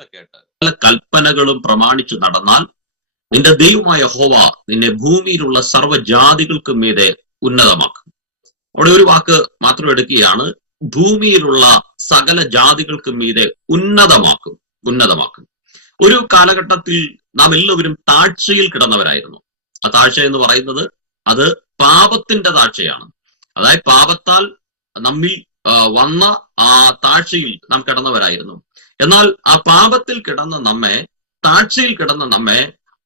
ശ്രദ്ധയോടെ കേട്ട് പല കൽപ്പനകളും പ്രമാണിച്ചു നടന്നാൽ നിന്റെ ദൈവമായ യഹോവ നിന്നെ ഭൂമിയിലുള്ള സർവ്വജാതികൾക്കും മീതെ ഉന്നതമാക്കും. അവിടെ ഒരു വാക്ക് മാത്രം എടുക്കുകയാണ്, ഭൂമിയിലുള്ള സകല ജാതികൾക്കും മീതെ ഉന്നതമാക്കും. ഒരു കാലഘട്ടത്തിൽ നാം എല്ലാവരും താഴ്ചയിൽ കിടന്നവരായിരുന്നു. ആ താഴ്ച എന്ന് പറയുന്നത് അത് പാപത്തിന്റെ താഴ്ചയാണ്. അതായത് പാപത്താൽ നമ്മിൽ വന്ന ആ താഴ്ചയിൽ നാം കിടന്നവരായിരുന്നു. എന്നാൽ ആ പാപത്തിൽ കിടന്ന നമ്മെ, താഴ്ചയിൽ കിടന്ന നമ്മെ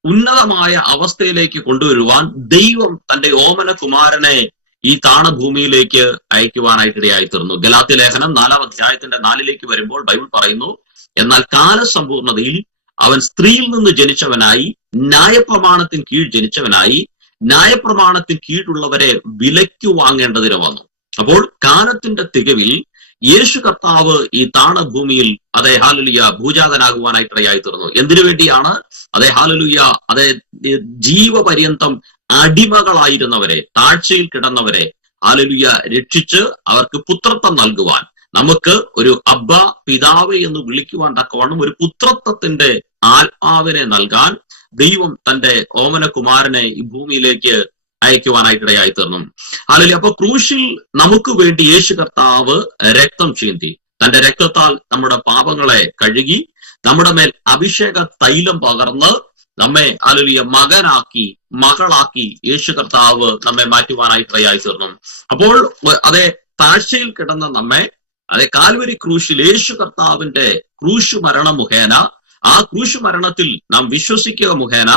ഉന്നതമായ അവസ്ഥയിലേക്ക് കൊണ്ടുവരുവാൻ ദൈവം തന്റെ ഓമന കുമാരനെ ഈ താണഭൂമിയിലേക്ക് അയക്കുവാനായിട്ടിടയായി തീർന്നു. ഗലാത്യ ലേഖനം 4-ാം അധ്യായത്തിന്റെ 4 വരുമ്പോൾ ബൈബിൾ പറയുന്നു, എന്നാൽ കാലസമ്പൂർണതയിൽ അവൻ സ്ത്രീയിൽ നിന്ന് ജനിച്ചവനായി, ന്യായപ്രമാണത്തിന് കീഴ് ജനിച്ചവനായി, ന്യായപ്രമാണത്തിന് കീഴുള്ളവരെ വിലയ്ക്കു വാങ്ങേണ്ടതിന് വന്നു. അപ്പോൾ കാലത്തിന്റെ തികവിൽ യേശു കർത്താവ് ഈ താണഭൂമിയിൽ അതേ ഹാലലുയ ഭൂജാതനാകുവാനായിട്ടിടയായി തീർന്നു. എന്തിനു വേണ്ടിയാണ്? അതേ ഹാലലുയ അതേ ജീവപര്യന്തം അടിമകളായിരുന്നവരെ, താഴ്ചയിൽ കിടന്നവരെ ഹാലലുയ രക്ഷിച്ച് അവർക്ക് പുത്രത്വം നൽകുവാൻ, നമുക്ക് ഒരു അബ്ബ പിതാവ് എന്ന് വിളിക്കുവാൻ തക്കവണ്ണം ഒരു പുത്രത്വത്തിന്റെ ആത്മാവിനെ നൽകാൻ ദൈവം തന്റെ ഓമന കുമാരനെ ഈ ഭൂമിയിലേക്ക് അയക്കുവാനായിട്ടിടയായി തീർന്നു. അല്ലെങ്കിൽ അപ്പൊ ക്രൂശിൽ നമുക്ക് വേണ്ടി യേശു കർത്താവ് രക്തം ചീന്തി, തന്റെ രക്തത്താൽ നമ്മുടെ പാപങ്ങളെ കഴുകി, നമ്മുടെ മേൽ അഭിഷേക തൈലം പകർന്ന് നമ്മെ അലലിയ മകനാക്കി, മകളാക്കി യേശു കർത്താവ് നമ്മെ മാറ്റുവാനായിട്ടിടയായി തീർന്നു. അപ്പോൾ അതേ താഴ്ചയിൽ കിടന്ന നമ്മെ അതേ കാൽവരി ക്രൂശിൽ യേശു കർത്താവിന്റെ ക്രൂശു മരണം മുഖേന, ആ ക്രൂശു മരണത്തിൽ നാം വിശ്വസിക്കുക മുഖേന,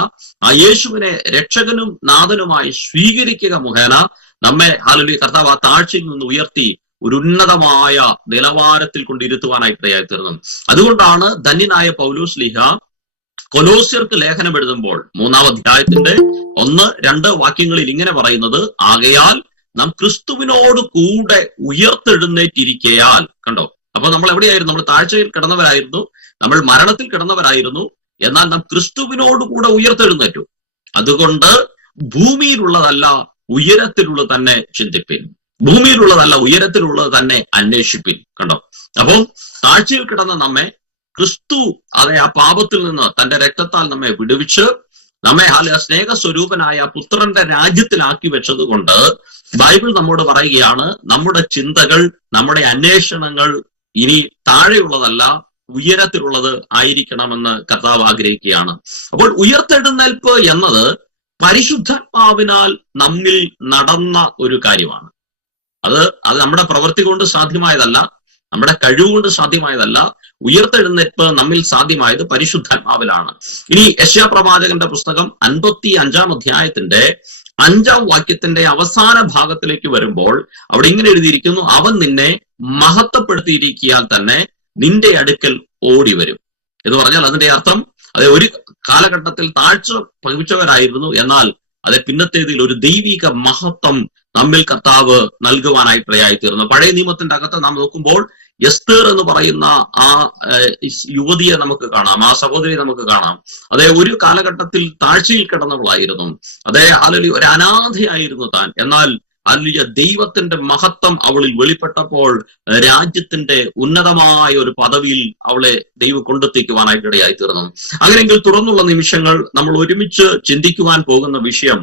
ആ യേശുവിനെ രക്ഷകനും നാഥനുമായി സ്വീകരിക്കുക മുഖേന നമ്മെ ഹാലലുയ കർത്താവ് ആ താഴ്ചയിൽ നിന്ന് ഉയർത്തി ഒരു ഉന്നതമായ നിലവാരത്തിൽ കൊണ്ടിരുത്തുവാനായിട്ടിടയായി തീർന്നു. അതുകൊണ്ടാണ് ധന്യനായ പൗലോസ് ശ്ലീഹ കൊലോസ്യർക്ക് ലേഖനം എഴുതുമ്പോൾ 3-ാം അധ്യായത്തിന്റെ 1-2 വാക്യങ്ങളിൽ ഇങ്ങനെ പറയുന്നത്, ആകയാൽ നാം ക്രിസ്തുവിനോട് കൂടെ ഉയർത്തെഴുന്നേറ്റിരിക്കയാൽ. കണ്ടോ, അപ്പൊ നമ്മൾ എവിടെയായിരുന്നു? നമ്മൾ താഴ്ചയിൽ കിടന്നവരായിരുന്നു, നമ്മൾ മരണത്തിൽ കിടന്നവരായിരുന്നു. എന്നാൽ നാം ക്രിസ്തുവിനോട് കൂടെ ഉയർത്തെഴുന്നേറ്റു. അതുകൊണ്ട് ഭൂമിയിലുള്ളതല്ല ഉയരത്തിലുള്ളത് തന്നെ ചിന്തിപ്പിൻ, ഭൂമിയിലുള്ളതല്ല ഉയരത്തിലുള്ളത് തന്നെ അന്വേഷിപ്പിൻ. കണ്ടോ, അപ്പം താഴ്ചയിൽ കിടന്ന നമ്മെ ക്രിസ്തു അതേ ആ പാപത്തിൽ നിന്ന് തന്റെ രക്തത്താൽ നമ്മെ വിടുവിച്ച് നമ്മെ ആ സ്നേഹസ്വരൂപനായ പുത്രന്റെ രാജ്യത്തിലാക്കി വെച്ചത് കൊണ്ട് ബൈബിൾ നമ്മോട് പറയുകയാണ്, നമ്മുടെ ചിന്തകൾ, നമ്മുടെ അന്വേഷണങ്ങൾ ഇനി താഴെയുള്ളതല്ല ഉയരത്തിലുള്ളത് ആയിരിക്കണമെന്ന് കർത്താവ് ആഗ്രഹിക്കുകയാണ്. അപ്പോൾ ഉയർത്തെഴുന്നേൽപ്പ് എന്നത് പരിശുദ്ധാത്മാവിനാൽ നമ്മിൽ നടന്ന ഒരു കാര്യമാണ്. അത് നമ്മുടെ പ്രവൃത്തി കൊണ്ട് സാധ്യമായതല്ല, നമ്മുടെ കഴിവുകൊണ്ട് സാധ്യമായതല്ല. ഉയർത്തെഴുന്നേൽപ്പ് നമ്മിൽ സാധ്യമായത് പരിശുദ്ധാത്മാവിലാണ്. ഇനി യെശയ്യാ പ്രവാചകന്റെ പുസ്തകം 55-ാം അധ്യായത്തിന്റെ 5-ാം വാക്യത്തിന്റെ അവസാന ഭാഗത്തിലേക്ക് വരുമ്പോൾ അവിടെ ഇങ്ങനെ എഴുതിയിരിക്കുന്നു, അവൻ നിന്നെ മഹത്വപ്പെടുത്തിയിരിക്കാൻ തന്നെ നിന്റെ അടുക്കൽ ഓടി വരും എന്ന് പറഞ്ഞാൽ അതിന്റെ അർത്ഥം അതെ ഒരു കാലഘട്ടത്തിൽ താഴ്ച ഭവിച്ചവരായിരുന്നു, എന്നാൽ അതെ പിന്നത്തേതിൽ ഒരു ദൈവിക മഹത്വം നമ്മിൽ കർത്താവ് നൽകുവാനായിട്ടിടയായി തീർന്നു. പഴയ നിയമത്തിന്റെ അകത്ത് നാം നോക്കുമ്പോൾ എസ്തേർ എന്ന് പറയുന്ന ആ യുവതിയെ നമുക്ക് കാണാം, ആ സഹോദരിയെ നമുക്ക് കാണാം. അതേ ഒരു കാലഘട്ടത്തിൽ താഴ്ചയിൽ കിടന്നവളായിരുന്നു, അതേ അല്ലെങ്കിൽ ഒരു അനാഥയായിരുന്നു താൻ. എന്നാൽ അല്ലെങ്കിൽ ദൈവത്തിന്റെ മഹത്വം അവളിൽ വെളിപ്പെട്ടപ്പോൾ രാജ്യത്തിന്റെ ഉന്നതമായ ഒരു പദവിയിൽ അവളെ ദൈവം കൊണ്ടെത്തിക്കുവാനായിട്ടിടയായി തീർന്നു. അങ്ങനെയെങ്കിൽ തുടർന്നുള്ള നിമിഷങ്ങൾ നമ്മൾ ഒരുമിച്ച് ചിന്തിക്കുവാൻ പോകുന്ന വിഷയം,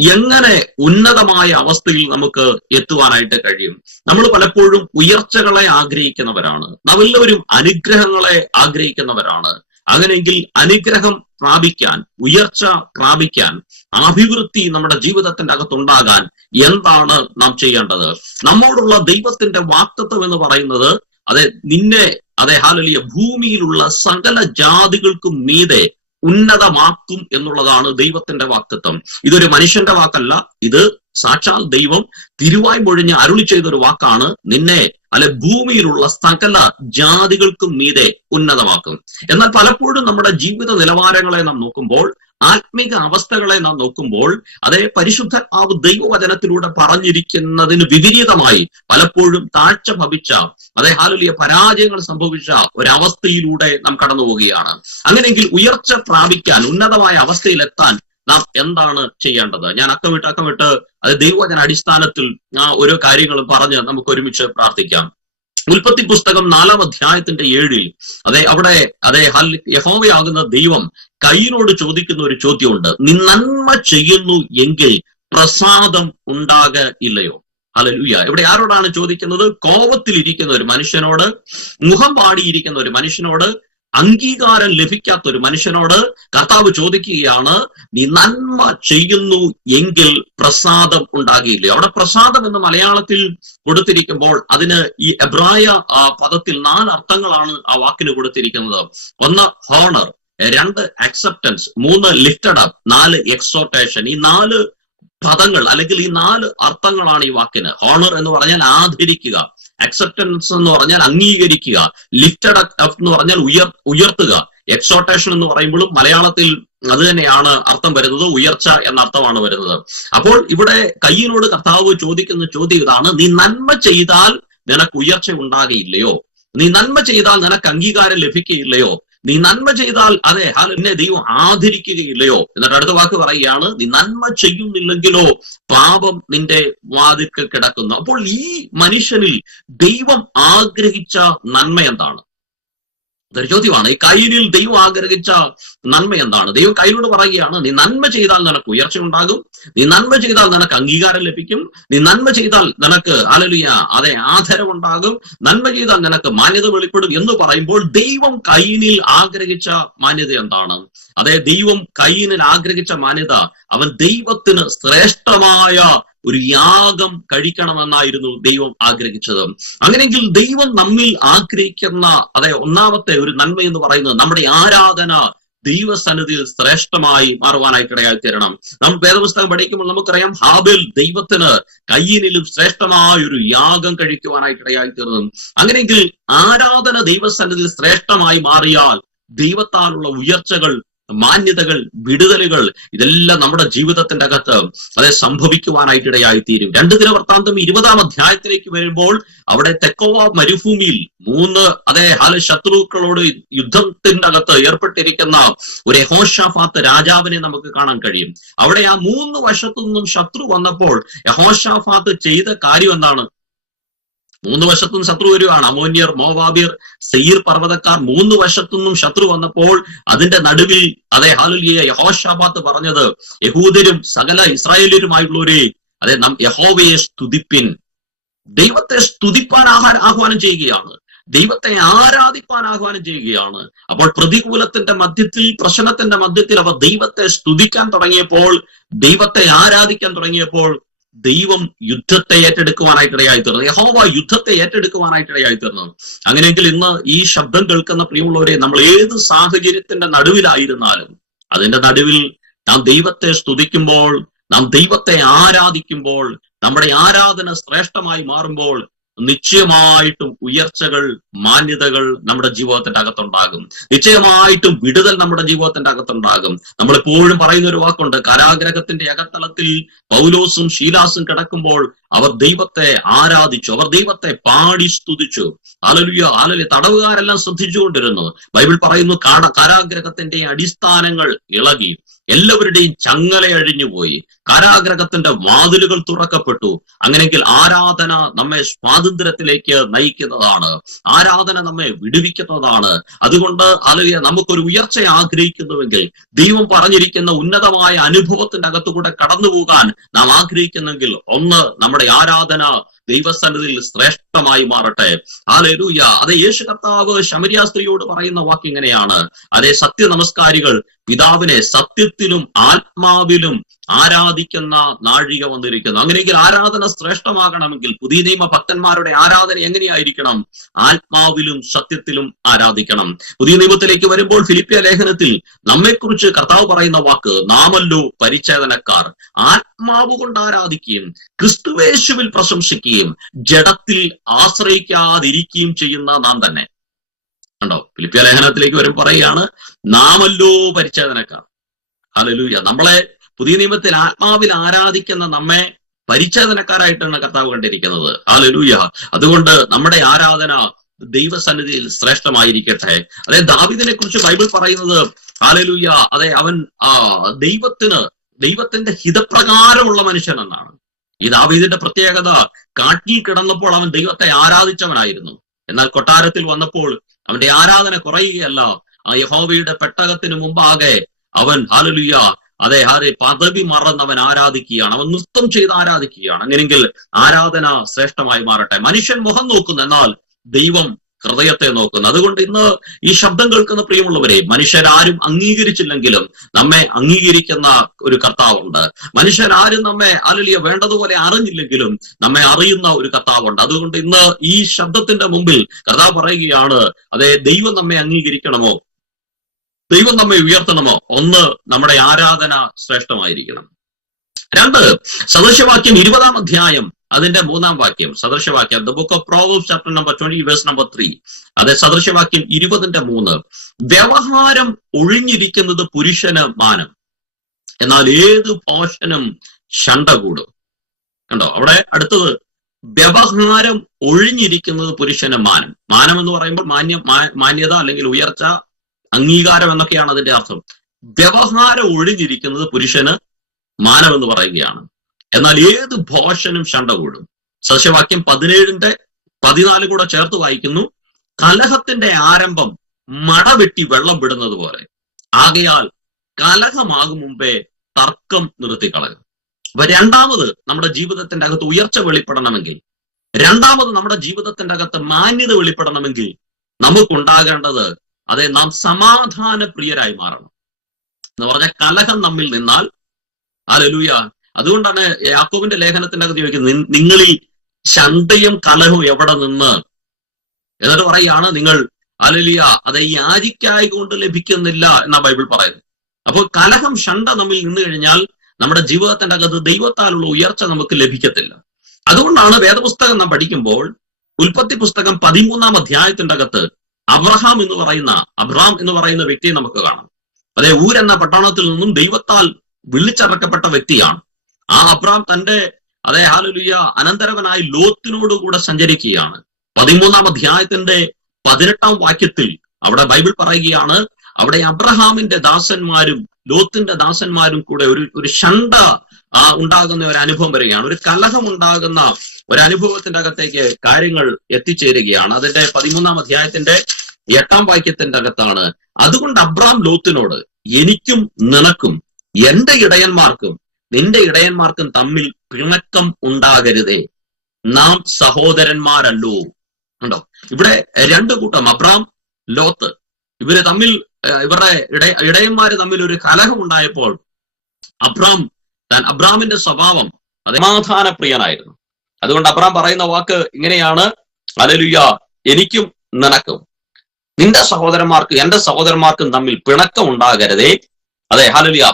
എങ്ങനെ ഉന്നതമായ അവസ്ഥയിൽ നമുക്ക് എത്തുവാനായിട്ട് കഴിയും? നമ്മൾ പലപ്പോഴും ഉയർച്ചകളെ ആഗ്രഹിക്കുന്നവരാണ്, നാം എല്ലാവരും അനുഗ്രഹങ്ങളെ ആഗ്രഹിക്കുന്നവരാണ്. അങ്ങനെയെങ്കിൽ അനുഗ്രഹം പ്രാപിക്കാൻ, ഉയർച്ച പ്രാപിക്കാൻ, അഭിവൃദ്ധി നമ്മുടെ ജീവിതത്തിന്റെ അകത്തുണ്ടാകാൻ എന്താണ് നാം ചെയ്യേണ്ടത്? നമ്മോടുള്ള ദൈവത്തിന്റെ വാഗ്ദത്തം എന്ന് പറയുന്നത് അതെ നിന്നെ ഹാലലിയ ഭൂമിയിലുള്ള സകല ജാതികൾക്കും മീതെ ഉന്നതമാക്കും എന്നുള്ളതാണ് ദൈവത്തിന്റെ വാഗ്ദത്തം. ഇതൊരു മനുഷ്യന്റെ വാക്കല്ല, ഇത് സാക്ഷാൽ ദൈവം തിരുവായി മൊഴിഞ്ഞ് അരുളി ചെയ്തൊരു വാക്കാണ്. നിന്നെ ഭൂമിയിലുള്ള സകല ജാതികൾക്കും മീതെ ഉന്നതമാക്കും. എന്നാൽ പലപ്പോഴും നമ്മുടെ ജീവിത നിലവാരങ്ങളെ നാം നോക്കുമ്പോൾ, ആത്മീക അവസ്ഥകളെ നാം നോക്കുമ്പോൾ, അതേ പരിശുദ്ധാത്മാവ് ദൈവവചനത്തിലൂടെ പറഞ്ഞിരിക്കുന്നതിന് വിപരീതമായി പലപ്പോഴും താഴ്ച ഭവിച്ച അതേ ഹാലലിയ പരാജയങ്ങൾ സംഭവിച്ച ഒരവസ്ഥയിലൂടെ നാം കടന്നു പോവുകയാണ്. അങ്ങനെയെങ്കിൽ ഉയർച്ച പ്രാപിക്കാൻ, ഉന്നതമായ അവസ്ഥയിലെത്താൻ നാം എന്താണ് ചെയ്യേണ്ടത്? ഞാൻ അക്കമിട്ട് അത് ദൈവവചന അടിസ്ഥാനത്തിൽ ഓരോ കാര്യങ്ങളും പറഞ്ഞ് നമുക്ക് ഒരുമിച്ച് പ്രാർത്ഥിക്കാം. ഉൽപ്പത്തി പുസ്തകം 4-ാം അധ്യായത്തിന്റെ 7-ൽ അവിടെ യഹോവയാകുന്ന ദൈവം കയീനോട് ചോദിക്കുന്ന ഒരു ചോദ്യമുണ്ട്. നീ നന്മ ചെയ്യുന്നു എങ്കിൽ പ്രസാദം ഉണ്ടാകയില്ലയോ? ഹല്ലേലൂയ. ഇവിടെ ആരോടാണ് ചോദിക്കുന്നത്? കോപത്തിലിരിക്കുന്ന ഒരു മനുഷ്യനോട്, മുഖം പാടിയിരിക്കുന്ന ഒരു മനുഷ്യനോട്, അംഗീകാരം ലഭിക്കാത്ത ഒരു മനുഷ്യനോട് കർത്താവ് ചോദിക്കുകയാണ്, നീ നന്മ ചെയ്യുന്നു എങ്കിൽ പ്രസാദം ഉണ്ടാകില്ലേ? അവിടെ പ്രസാദം എന്ന് മലയാളത്തിൽ കൊടുത്തിരിക്കുമ്പോൾ അതിന് ഈ എബ്രായ പദത്തിൽ 4 അർത്ഥങ്ങളാണ് ആ വാക്കിന് കൊടുത്തിരിക്കുന്നത്. 1 honour, 2 acceptance, 3 lifted up, 4 exhortation. ഈ 4 പദങ്ങൾ അല്ലെങ്കിൽ ഈ 4 അർത്ഥങ്ങളാണ് ഈ വാക്കിന്. ഹോണർ എന്ന് പറഞ്ഞാൽ ആദരിക്കുക, അക്സെപ്റ്റൻസ് എന്ന് പറഞ്ഞാൽ അംഗീകരിക്കുക, ലിഫ്റ്റഡ് അപ്പ് എന്ന് പറഞ്ഞാൽ ഉയർത്തുക, എക്സോർട്ടേഷൻ എന്ന് പറയുമ്പോഴും മലയാളത്തിൽ അത് തന്നെയാണ് അർത്ഥം വരുന്നത്, ഉയർച്ച എന്ന അർത്ഥമാണ് വരുന്നത്. അപ്പോൾ ഇവിടെ കയ്യിനോട് കർത്താവ് ചോദിക്കുന്ന ചോദ്യം ഇതാണ്, നീ നന്മ ചെയ്താൽ നിനക്ക് ഉയർച്ച ഉണ്ടാകയില്ലയോ? നീ നന്മ ചെയ്താൽ നിനക്ക് അംഗീകാരം ലഭിക്കുകയില്ലയോ? നീ നന്മ ചെയ്താൽ നിന്നെ ദൈവം ആദരിക്കുകയില്ലയോ? എന്നിട്ട് അടുത്ത വാക്ക് പറയുകയാണ്, നീ നന്മ ചെയ്യുന്നില്ലെങ്കിലോ പാപം നിന്റെ വാതിൽക്കൽ കിടക്കുന്നു. അപ്പോൾ ഈ മനുഷ്യനിൽ ദൈവം ആഗ്രഹിച്ച നന്മ എന്താണ്? അതൊരു ചോദ്യമാണ്. ഈ കയ്യിനിൽ ദൈവം ആഗ്രഹിച്ച നന്മ എന്താണ്? ദൈവം കയ്യിനോട് പറയുകയാണ്, നീ നന്മ ചെയ്താൽ നിനക്ക് ഉയർച്ച ഉണ്ടാകും, നീ നന്മ ചെയ്താൽ നിനക്ക് അംഗീകാരം ലഭിക്കും, നീ നന്മ ചെയ്താൽ നിനക്ക് ആദരവുണ്ടാകും, നന്മ ചെയ്താൽ നിനക്ക് മാന്യത വെളിപ്പെടും എന്ന് പറയുമ്പോൾ ദൈവം കയ്യിനിൽ ആഗ്രഹിച്ച മാന്യത എന്താണ്? ദൈവം കയ്യിനിൽ ആഗ്രഹിച്ച മാന്യത, അവൻ ദൈവത്തിന് ശ്രേഷ്ഠമായ ഒരു യാഗം കഴിക്കണമെന്നായിരുന്നു ദൈവം ആഗ്രഹിച്ചത്. അങ്ങനെയെങ്കിൽ ദൈവം നമ്മിൽ ആഗ്രഹിക്കുന്ന ഒന്നാമത്തെ ഒരു നന്മ എന്ന് പറയുന്നത് നമ്മുടെ ആരാധന ദൈവസന്നിധിയിൽ ശ്രേഷ്ഠമായി മാറുവാനായിട്ടിടയായി തീരണം. നമ്മൾ വേദപുസ്തകം പഠിക്കുമ്പോൾ നമുക്കറിയാം, ഹാബേൽ ദൈവത്തിന് കയ്യിനിലും ശ്രേഷ്ഠമായ ഒരു യാഗം കഴിക്കുവാനായിട്ടിടയായി തീർന്നു. അങ്ങനെയെങ്കിൽ ആരാധന ദൈവസന്നിധിയിൽ ശ്രേഷ്ഠമായി മാറിയാൽ ദൈവത്താലുള്ള ഉയർച്ചകൾ, മാന്യതകൾ, വിടുതലുകൾ ഇതെല്ലാം നമ്മുടെ ജീവിതത്തിന്റെ അകത്ത് സംഭവിക്കുവാനായിട്ടിടയായി തീരും. 2 ദിനവൃത്താന്തം 20-ാം അധ്യായത്തിലേക്ക് വരുമ്പോൾ അവിടെ തെക്കോവ മരുഭൂമിയിൽ 3 ശത്രുക്കളോട് യുദ്ധത്തിന്റെ അകത്ത് ഏർപ്പെട്ടിരിക്കുന്ന ഒരു യഹോശാഫാത്ത് രാജാവിനെ നമുക്ക് കാണാൻ കഴിയും. അവിടെ ആ 3 വശത്തു നിന്നും ശത്രു വന്നപ്പോൾ യഹോശാഫാത്ത് ചെയ്ത കാര്യം എന്താണ്? 3 വശത്തും ശത്രു വരുവാണ്. അമോന്യർ, മോവാബിയർ, സെയീർ പർവ്വതക്കാർ 3 വശത്തുനിന്നും ശത്രു വന്നപ്പോൾ അതിന്റെ നടുവിൽ യഹോശാഫാത്ത് പറഞ്ഞത്, യഹൂദരും സകല ഇസ്രായേലരുമായിട്ടുള്ളവരെ യഹോവയെ സ്തുതിപ്പിൻ. ദൈവത്തെ സ്തുതിപ്പാൻ ആഹ്വാനം ചെയ്യുകയാണ്, ദൈവത്തെ ആരാധിപ്പാൻ ആഹ്വാനം ചെയ്യുകയാണ്. അപ്പോൾ പ്രതികൂലത്തിന്റെ മധ്യത്തിൽ, പ്രശ്നത്തിന്റെ മധ്യത്തിൽ അവർ ദൈവത്തെ സ്തുതിക്കാൻ തുടങ്ങിയപ്പോൾ, ദൈവത്തെ ആരാധിക്കാൻ തുടങ്ങിയപ്പോൾ ദൈവം യുദ്ധത്തെ ഏറ്റെടുക്കുവാനായിട്ടിടയായി തീർന്നു. യഹോവ യുദ്ധത്തെ ഏറ്റെടുക്കുവാനായിട്ടിടയായി തീർന്നു. അങ്ങനെയെങ്കിൽ ഇന്ന് ഈ ശബ്ദം കേൾക്കുന്ന പ്രിയമുള്ളവരെ, നമ്മൾ ഏത് സാഹചര്യത്തിന്റെ നടുവിലായിരുന്നാലും അതിന്റെ നടുവിൽ നാം ദൈവത്തെ സ്തുതിക്കുമ്പോൾ, നാം ദൈവത്തെ ആരാധിക്കുമ്പോൾ, നമ്മുടെ ആരാധന ശ്രേഷ്ഠമായി മാറുമ്പോൾ നിശ്ചയമായിട്ടും ഉയർച്ചകൾ, മാന്യതകൾ നമ്മുടെ ജീവിതത്തിന്റെ അകത്തുണ്ടാകും. നിശ്ചയമായിട്ടും വിടുതൽ നമ്മുടെ ജീവിതത്തിന്റെ അകത്തുണ്ടാകും. നമ്മളെപ്പോഴും പറയുന്ന ഒരു വാക്കുണ്ട്, കാരാഗ്രഹത്തിന്റെ അകത്തളത്തിൽ പൗലോസും ശീലാസും കിടക്കുമ്പോൾ അവർ ദൈവത്തെ ആരാധിച്ചു, അവർ ദൈവത്തെ പാടി സ്തുതിച്ചു. ഹല്ലേലൂയ. തടവുകാരെല്ലാം ശ്രദ്ധിച്ചുകൊണ്ടിരുന്നു. ബൈബിൾ പറയുന്നു, കാരാഗ്രഹത്തിന്റെ അടിസ്ഥാനങ്ങൾ ഇളകി, എല്ലാവരുടെയും ചങ്ങല അഴിഞ്ഞുപോയി, കാരാഗ്രഹത്തിന്റെ വാതിലുകൾ തുറക്കപ്പെട്ടു. അങ്ങനെയെങ്കിൽ ആരാധന നമ്മെ സ്വാതന്ത്ര്യത്തിലേക്ക് നയിക്കുന്നതാണ്, ആരാധന നമ്മെ വിടുവിക്കുന്നതാണ്. അതുകൊണ്ട് നമുക്കൊരു ഉയർച്ച ആഗ്രഹിക്കുന്നുവെങ്കിൽ, ദൈവം പറഞ്ഞിരിക്കുന്ന ഉന്നതമായ അനുഭവത്തിന്റെ അകത്തുകൂടെ കടന്നു പോകാൻ നാം ആഗ്രഹിക്കുന്നെങ്കിൽ, ഒന്ന് നമ്മുടെ ആരാധന ദൈവസന്നിധിയിൽ ശ്രേഷ്ഠമായി മാറട്ടെ. ഹല്ലേലൂയ. യേശു കർത്താവ് ശമരിയ സ്ത്രീയോട് പറയുന്ന വാക്ക് ഇങ്ങനെയാണ്, സത്യ നമസ്കാരികൾ പിതാവിനെ സത്യത്തിലും ആത്മാവിലും ആരാധിക്കുന്ന നാഴിക വന്നിരിക്കുന്നു. അങ്ങനെയെങ്കിൽ ആരാധന ശ്രേഷ്ഠമാകണമെങ്കിൽ പുതിയ നിയമ ഭക്തന്മാരുടെ ആരാധന എങ്ങനെയായിരിക്കണം? ആത്മാവിലും സത്യത്തിലും ആരാധിക്കണം. പുതിയ നിയമത്തിലേക്ക് വരുമ്പോൾ ഫിലിപ്പിയ ലേഖനത്തിൽ നമ്മെക്കുറിച്ച് കർത്താവ് പറയുന്ന വാക്ക്, നാമല്ലോ പരിച്ഛേദനക്കാർ, ആത്മാവ് കൊണ്ട് ആരാധിക്കുകയും ക്രിസ്തുവേശുവിൽ പ്രശംസിക്കുകയും ജഡത്തിൽ ആശ്രയിക്കാതിരിക്കുകയും ചെയ്യുന്ന നാം തന്നെ. കണ്ടോ? ഫിലിപ്പിയ ലേഖനത്തിലേക്ക് വരുമ്പോൾ പറയുകയാണ്, നാമല്ലോ പരിച്ഛേദനക്കാർ. ഹല്ലേലൂയ. നമ്മളെ പുതിയ നിയമത്തിൽ ആത്മാവിൽ ആരാധിക്കുന്ന നമ്മെ പരിച്ഛേദനക്കാരായിട്ടാണ് കർത്താവ് കണ്ടിരിക്കുന്നത്. ഹല്ലേലൂയ. അതുകൊണ്ട് നമ്മുടെ ആരാധന ദൈവസന്നിധിയിൽ ശ്രേഷ്ഠമായിരിക്കട്ടെ. ദാവീദിനെ കുറിച്ച് ബൈബിൾ പറയുന്നത്, ഹല്ലേലൂയ, അവൻ ദൈവത്തിന്റെ ഹിതപ്രകാരമുള്ള മനുഷ്യൻ എന്നാണ്. ഈ ദാവീദിന്റെ പ്രത്യേകത, കാട്ടിൽ കിടന്നപ്പോൾ അവൻ ദൈവത്തെ ആരാധിച്ചവനായിരുന്നു. എന്നാൽ കൊട്ടാരത്തിൽ വന്നപ്പോൾ അവന്റെ ആരാധന കുറയുകയല്ല, ആ യഹോവയുടെ പെട്ടകത്തിന് മുമ്പാകെ അവൻ ഹല്ലേലൂയ പദവി മറന്ന് അവൻ ആരാധിക്കുകയാണ്, അവൻ നൃത്തം ചെയ്ത് ആരാധിക്കുകയാണ്. അങ്ങനെയെങ്കിൽ ആരാധന ശ്രേഷ്ഠമായി മാറട്ടെ. മനുഷ്യൻ മുഖം നോക്കുന്നു, എന്നാൽ ദൈവം ഹൃദയത്തെ നോക്കുന്നു. അതുകൊണ്ട് ഇന്ന് ഈ ശബ്ദം കേൾക്കുന്ന പ്രിയമുള്ളവരെ, മനുഷ്യരാരും അംഗീകരിച്ചില്ലെങ്കിലും നമ്മെ അംഗീകരിക്കുന്ന ഒരു കർത്താവുണ്ട്. മനുഷ്യരാരും നമ്മെ ഹല്ലേലൂയ വേണ്ടതുപോലെ അറിഞ്ഞില്ലെങ്കിലും നമ്മെ അറിയുന്ന ഒരു കർത്താവുണ്ട്. അതുകൊണ്ട് ഇന്ന് ഈ ശബ്ദത്തിന്റെ മുമ്പിൽ കർത്താവ് പറയുകയാണ്, ദൈവം നമ്മെ അംഗീകരിക്കണമോ, ദൈവം നമ്മെ ഉയർത്തണമോ? ഒന്ന്, നമ്മുടെ ആരാധന ശ്രേഷ്ഠമായിരിക്കണം. രണ്ട്, സദൃശവാക്യം 20-ാം അധ്യായം അതിന്റെ 3-ാം വാക്യം. സദൃശവാക്യം the book of proverbs chapter number 20 verse number 3. സദൃശവാക്യം 20-ന്റെ 3. വ്യവഹാരം ഒഴിഞ്ഞിരിക്കുന്നത് പുരുഷന് മാനം, എന്നാൽ ഏത് ഭോഷനും ശണ്ട കൂടും. കണ്ടോ, അവിടെ അടുത്തത് വ്യവഹാരം ഒഴിഞ്ഞിരിക്കുന്നത് പുരുഷന് മാനം. മാനം എന്ന് പറയുമ്പോൾ മാന്യത അല്ലെങ്കിൽ ഉയർച്ച, അംഗീകാരം എന്നൊക്കെയാണ് അതിന്റെ അർത്ഥം. വ്യവഹാരം ഒഴിഞ്ഞിരിക്കുന്നത് പുരുഷന് മാനം എന്ന് പറയുകയാണ്, എന്നാൽ ഏത് ഭോഷനും ശണ്ട കൂടും. സദൃശവാക്യം 17-ന്റെ 14 കൂടെ ചേർത്ത് വായിക്കുന്നു, കലഹത്തിന്റെ ആരംഭം മടവെട്ടി വെള്ളം വിടുന്നത് പോലെ, ആകയാൽ കലഹമാകും മുമ്പേ തർക്കം നിർത്തിക്കളയും. അപ്പൊ രണ്ടാമത് നമ്മുടെ ജീവിതത്തിന്റെ അകത്ത് ഉയർച്ച വെളിപ്പെടണമെങ്കിൽ, രണ്ടാമത് നമ്മുടെ ജീവിതത്തിന്റെ അകത്ത് മാന്യത വെളിപ്പെടണമെങ്കിൽ നമുക്കുണ്ടാകേണ്ടത് നാം സമാധാന പ്രിയരായി മാറണം. എന്ന് പറഞ്ഞാൽ കലഹം നമ്മിൽ നിന്നാൽ ഹല്ലേലൂയ. അതുകൊണ്ടാണ് യാക്കോബിന്റെ ലേഖനത്തിന്റെ അകത്ത് ചോദിക്കുന്നത്, നിങ്ങളിൽ ശണ്ഠയും കലഹവും എവിടെ നിന്ന്? എന്നിട്ട് പറയുകയാണ്, നിങ്ങൾ ഹല്ലേലൂയ യാചിക്കായി കൊണ്ട് ലഭിക്കുന്നില്ല എന്നാ ബൈബിൾ പറയുന്നത്. അപ്പോൾ കലഹം, ശണ്ഠ നമ്മിൽ നിന്ന് കഴിഞ്ഞാൽ നമ്മുടെ ജീവിതത്തിന്റെ അകത്ത് ദൈവത്താലുള്ള ഉയർച്ച നമുക്ക് ലഭിക്കത്തില്ല. അതുകൊണ്ടാണ് വേദപുസ്തകം നാം പഠിക്കുമ്പോൾ ഉൽപ്പത്തി പുസ്തകം 13-ാം അധ്യായത്തിന്റെ അകത്ത് അബ്രഹാം എന്ന് പറയുന്ന വ്യക്തിയെ നമുക്ക് കാണാം. ഊർ എന്ന പട്ടണത്തിൽ നിന്നും ദൈവത്താൽ വിളിച്ചിറക്കപ്പെട്ട വ്യക്തിയാണ്. ആ അബ്രഹാം തന്റെ ഹല്ലേലൂയ അനന്തരവനായി ലോത്തിനോടുകൂടെ സഞ്ചരിക്കുകയാണ്. 13-ാം അധ്യായത്തിന്റെ 18-ാം വാക്യത്തിൽ അവിടെ ബൈബിൾ പറയുകയാണ്, അവിടെ അബ്രഹാമിന്റെ ദാസന്മാരും ലോത്തിന്റെ ദാസന്മാരും കൂടെ ഒരു ശണ്ഠ ഉണ്ടാകുന്ന ഒരു അനുഭവം വരികയാണ്. ഒരു കലഹം ഉണ്ടാകുന്ന ഒരു അനുഭവത്തിന്റെ അകത്തേക്ക് കാര്യങ്ങൾ എത്തിച്ചേരുകയാണ്. അതിന്റെ 13-ാം അധ്യായത്തിന്റെ 8-ാം വാക്യത്തിന്റെ അകത്താണ്, അതുകൊണ്ട് അബ്രാം ലോത്തിനോട്, എനിക്കും നിനക്കും എന്റെ ഇടയന്മാർക്കും നിന്റെ ഇടയന്മാർക്കും തമ്മിൽ പിണക്കം ഉണ്ടാകരുതേ, നാം സഹോദരന്മാരല്ലോ. ഉണ്ടോ, ഇവിടെ രണ്ടു കൂട്ടം, അബ്രാം, ലോത്ത്, ഇവര് തമ്മിൽ, ഇവരുടെ ഇടയന്മാര് തമ്മിൽ ഒരു കലഹം ഉണ്ടായപ്പോൾ അബ്രാമിന്റെ സ്വഭാവം സമാധാന പ്രിയനായിരുന്നു. അതുകൊണ്ട് അബ്രാം പറയുന്ന വാക്ക് ഇങ്ങനെയാണ്, ഹല്ലേലൂയ, എനിക്കും നിനക്കും നിന്റെ സഹോദരന്മാർക്കും എന്റെ സഹോദരന്മാർക്കും തമ്മിൽ പിണക്കം ഉണ്ടാകരുതേ. ഹല്ലേലൂയ,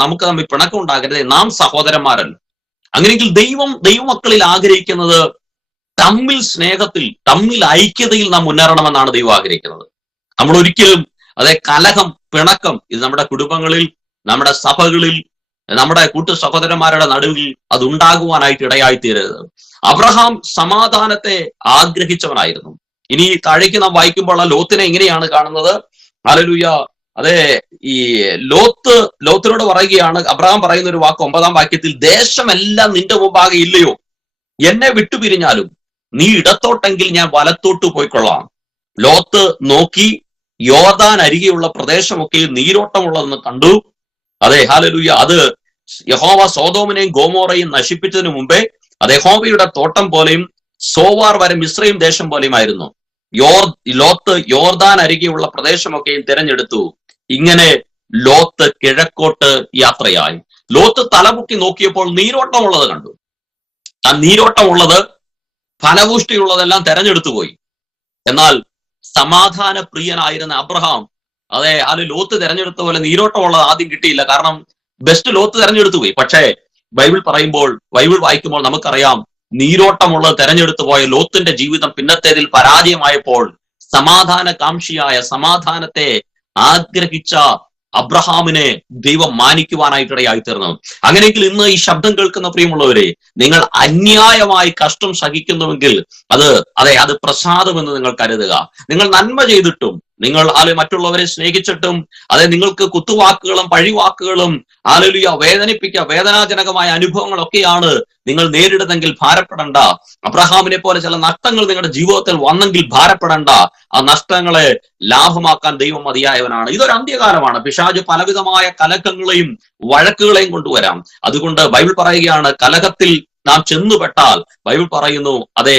നമുക്ക് തമ്മിൽ പിണക്കം ഉണ്ടാകരുതേ, നാം സഹോദരന്മാരല്ല. അങ്ങനെയെങ്കിൽ ദൈവമക്കളിൽ ആഗ്രഹിക്കുന്നത് തമ്മിൽ സ്നേഹത്തിൽ, തമ്മിൽ ഐക്യതയിൽ നാം മുന്നേറണമെന്നാണ് ദൈവം ആഗ്രഹിക്കുന്നത്. നമ്മൾ ഒരിക്കലും കലഹം, പിണക്കം ഇത് നമ്മുടെ കുടുംബങ്ങളിൽ, നമ്മുടെ സഭകളിൽ, നമ്മുടെ കൂട്ടു സഹോദരന്മാരുടെ നടുവിൽ അത് ഉണ്ടാകുവാനായിട്ട് ഇടയായി തീരരുത്. അബ്രഹാം സമാധാനത്തെ ആഗ്രഹിച്ചവനായിരുന്നു. ഇനി താഴേക്ക് നാം വായിക്കുമ്പോൾ ലോത്തിനെ എങ്ങനെയാണ് കാണുന്നത്? ഹല്ലേലൂയ, ഈ ലോത്തിനോട് പറയുകയാണ്, അബ്രഹാം പറയുന്ന ഒരു വാക്ക് 9-ാം വാക്യത്തിൽ, ദേശമെല്ലാം നിന്റെ മുമ്പാകെ ഇല്ലയോ, എന്നെ വിട്ടുപിരിഞ്ഞാലും നീ ഇടത്തോട്ടെങ്കിൽ ഞാൻ വലത്തോട്ട് പോയിക്കൊള്ളാം. ലോത്ത് നോക്കി യോർദാൻ അരികെയുള്ള പ്രദേശമൊക്കെ നീരോട്ടമുള്ളതെന്ന് കണ്ടു. ഹല്ലേലൂയ, അത് യഹോവ സോദോമിനെയും ഗോമോറയും നശിപ്പിച്ചതിന് മുമ്പേ അത് യഹോവയുടെ തോട്ടം പോലെയും സോവാർ വരെ മിസ്രയീം ദേശം പോലെയുമായിരുന്നു. ലോത്ത് യോർദാൻ അരികെയുള്ള പ്രദേശമൊക്കെയും തിരഞ്ഞെടുത്തു. ഇങ്ങനെ ലോത്ത് കിഴക്കോട്ട് യാത്രയായി. ലോത്ത് തലമുക്കി നോക്കിയപ്പോൾ നീരോട്ടമുള്ളത് കണ്ടു. ആ നീരോട്ടമുള്ളത്, ഫലപുഷ്ടിയുള്ളതെല്ലാം തെരഞ്ഞെടുത്തു പോയി. എന്നാൽ സമാധാന പ്രിയനായിരുന്ന അബ്രഹാം ലോത്ത് തെരഞ്ഞെടുത്ത പോലെ നീരോട്ടമുള്ളത് ആദ്യം കിട്ടിയില്ല. കാരണം ബെസ്റ്റ് ലോത്ത് തെരഞ്ഞെടുത്തു പോയി. പക്ഷേ ബൈബിൾ വായിക്കുമ്പോൾ നമുക്കറിയാം, നീരോട്ടമുള്ളത് തെരഞ്ഞെടുത്തു പോയ ലോത്തിന്റെ ജീവിതം പിന്നത്തേതിൽ പരാജയമായപ്പോൾ സമാധാന കാംക്ഷിയായ, സമാധാനത്തെ ആഗ്രഹിച്ച അബ്രഹാമിനെ ദൈവം മാനിക്കുവാനായിട്ടിടയായി തീർന്നു. അങ്ങനെയെങ്കിൽ ഇന്ന് ഈ ശബ്ദം കേൾക്കുന്ന പ്രിയമുള്ളവരെ, നിങ്ങൾ അന്യായമായി കഷ്ടം സഹിക്കുന്നുവെങ്കിൽ അത് പ്രസാദമെന്ന് നിങ്ങൾ കരുതുക. നിങ്ങൾ നന്മ ചെയ്തിട്ടും നിങ്ങൾ മറ്റുള്ളവരെ സ്നേഹിച്ചിട്ടും നിങ്ങൾക്ക് കുത്തുവാക്കുകളും പഴിവാക്കുകളും വേദനാജനകമായ അനുഭവങ്ങളൊക്കെയാണ് നിങ്ങൾ നേരിടുന്നെങ്കിൽ ഭാരപ്പെടണ്ട. അബ്രഹാമിനെ പോലെ ചില നഷ്ടങ്ങൾ നിങ്ങളുടെ ജീവിതത്തിൽ വന്നെങ്കിൽ ഭാരപ്പെടണ്ട. ആ നഷ്ടങ്ങളെ ലാഭമാക്കാൻ ദൈവം മതിയായവനാണ്. ഇതൊരു അന്ത്യകാലമാണ്. പിശാച് പലവിധമായ കലഹങ്ങളെയും വഴക്കുകളെയും കൊണ്ടുവരാം. അതുകൊണ്ട് ബൈബിൾ പറയുകയാണ്, കലഹത്തിൽ നാം ചെന്നുപെട്ടാൽ ബൈബിൾ പറയുന്നു, അതെ,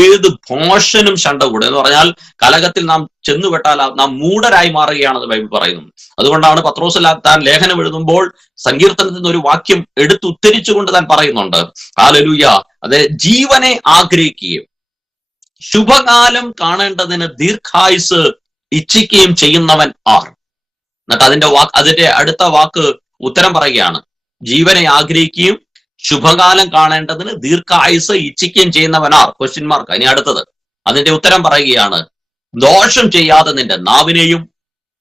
ഏത് ഭോഷനും ശണ്ട കൂടെ എന്ന് പറഞ്ഞാൽ കലഹത്തിൽ നാം ചെന്നുപെട്ടാൽ നാം മൂഢരായി മാറുകയാണെന്ന് ബൈബിൾ പറയുന്നു. അതുകൊണ്ടാണ് പത്രോസ് താൻ ലേഖനം എഴുതുമ്പോൾ സങ്കീർത്തനത്തിൽ നിന്ന് ഒരു വാക്യം എടുത്തുദ്ധരിച്ചുകൊണ്ട് താൻ പറയുന്നുണ്ട്, ഹല്ലേലൂയ, അതെ, ജീവനെ ആഗ്രഹിക്കുകയും ശുഭകാലം കാണേണ്ടതിന് ദീർഘായുസ് ഇച്ഛിക്കുകയും ചെയ്യുന്നവൻ ആർ. എന്നിട്ട് അതിന്റെ അടുത്ത വാക്ക് ഉത്തരം പറയുകയാണ്, ജീവനെ ആഗ്രഹിക്കുകയും ശുഭകാലം കാണേണ്ടതിന് ദീർഘായുസ് ഇച്ഛിക്കുകയും ചെയ്യുന്നവനാർ? Question mark. ഇനി അടുത്തത് അതിന്റെ ഉത്തരം പറയുകയാണ്, ദോഷം ചെയ്യാതെ നിന്റെ നാവിനെയും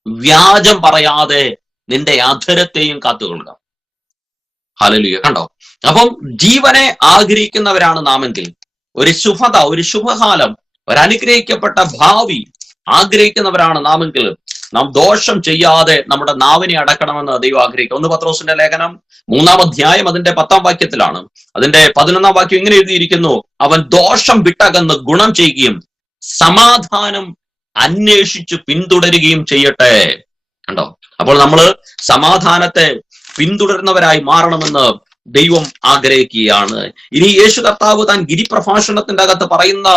വ്യാജം പറയാതെ നിന്റെ അധരത്തെയും കാത്തുകൊള്ളുക. ഹല്ലേലൂയ. കണ്ടോ? അപ്പം ജീവനെ ആഗ്രഹിക്കുന്നവരാണ് നാമെങ്കിൽ, ഒരു ശുഭത, ഒരു ശുഭകാലം, ഒരു അനുഗ്രഹിക്കപ്പെട്ട ഭാവി ആഗ്രഹിക്കുന്നവരാണ് നാമെങ്കിൽ, നാം ദോഷം ചെയ്യാതെ നമ്മുടെ നാവിനെ അടക്കണമെന്ന് ദൈവം ആഗ്രഹിക്കും. 1 പത്രോസിന്റെ ലേഖനം 3-ാം അധ്യായം അതിന്റെ 10-ാം വാക്യത്തിലാണ്. അതിന്റെ 11-ാം വാക്യം ഇങ്ങനെ എഴുതിയിരിക്കുന്നു, അവൻ ദോഷം വിട്ടകന്ന് ഗുണം ചെയ്യുകയും സമാധാനം അന്വേഷിച്ചു പിന്തുടരുകയും ചെയ്യട്ടെ. കണ്ടോ? അപ്പോൾ നമ്മൾ സമാധാനത്തെ പിന്തുടരുന്നവരായി മാറണമെന്ന് ദൈവം ആഗ്രഹിക്കുകയാണ്. ഇനി യേശു കർത്താവ് താൻ ഗിരിപ്രഭാഷണത്തിന്റെ അകത്ത് പറയുന്ന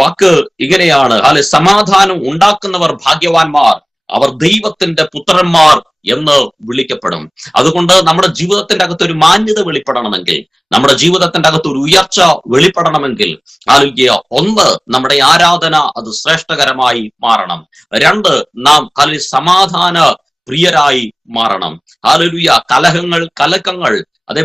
വാക്ക് ഇങ്ങനെയാണ്, സമാധാനം ഉണ്ടാക്കുന്നവർ ഭാഗ്യവാന്മാർ, അവർ ദൈവത്തിന്റെ പുത്രന്മാർ എന്ന് വിളിക്കപ്പെടും. അതുകൊണ്ട് നമ്മുടെ ജീവിതത്തിന്റെ അകത്ത് ഒരു മാന്യത വെളിപ്പെടണമെങ്കിൽ, നമ്മുടെ ജീവിതത്തിന്റെ അകത്ത് ഒരു ഉയർച്ച വെളിപ്പെടണമെങ്കിൽ, ഒന്ന്, നമ്മുടെ ആരാധന അത് ശ്രേഷ്ഠകരമായി മാറണം. 2, നാം സമാധാന പ്രിയരായി മാറണം. ഹല്ലേലൂയ. കലക്കങ്ങൾ,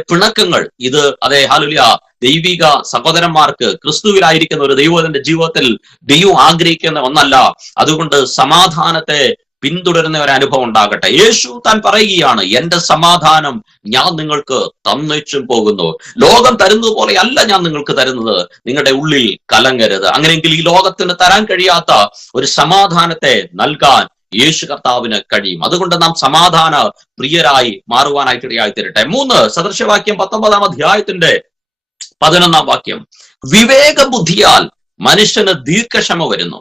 പിണക്കങ്ങൾ, ഇത് ഹല്ലേലൂയ, ദൈവിക സഹോദരന്മാർക്ക് ക്രിസ്തുവിലായിരിക്കുന്ന ഒരു ദൈവത്തിന്റെ ജീവിതത്തിൽ ദൈവം ആഗ്രഹിക്കുന്ന ഒന്നല്ല. അതുകൊണ്ട് സമാധാനത്തെ പിന്തുടരുന്ന ഒരു അനുഭവം ഉണ്ടാകട്ടെ. യേശു താൻ പറയുകയാണ്, എന്റെ സമാധാനം ഞാൻ നിങ്ങൾക്ക് തന്നേച്ചും പോകുന്നു. ലോകം തരുന്നത് പോലെ അല്ല ഞാൻ നിങ്ങൾക്ക് തരുന്നത്, നിങ്ങളുടെ ഉള്ളിൽ കലങ്ങരുത്. അങ്ങനെയെങ്കിൽ ഈ ലോകത്തിന് തരാൻ കഴിയാത്ത ഒരു സമാധാനത്തെ നൽകാൻ യേശു കർത്താവിന് കഴിയും. അതുകൊണ്ട് നാം സമാധാന പ്രിയരായി മാറുവാനായിട്ട് ഇടയായി തീരട്ടെ. 3 സദൃശവാക്യം 19-ാം അധ്യായത്തിന്റെ 11-ാം വാക്യം, വിവേക ബുദ്ധിയാൽ മനുഷ്യന് ദീർഘക്ഷമ വരുന്നു,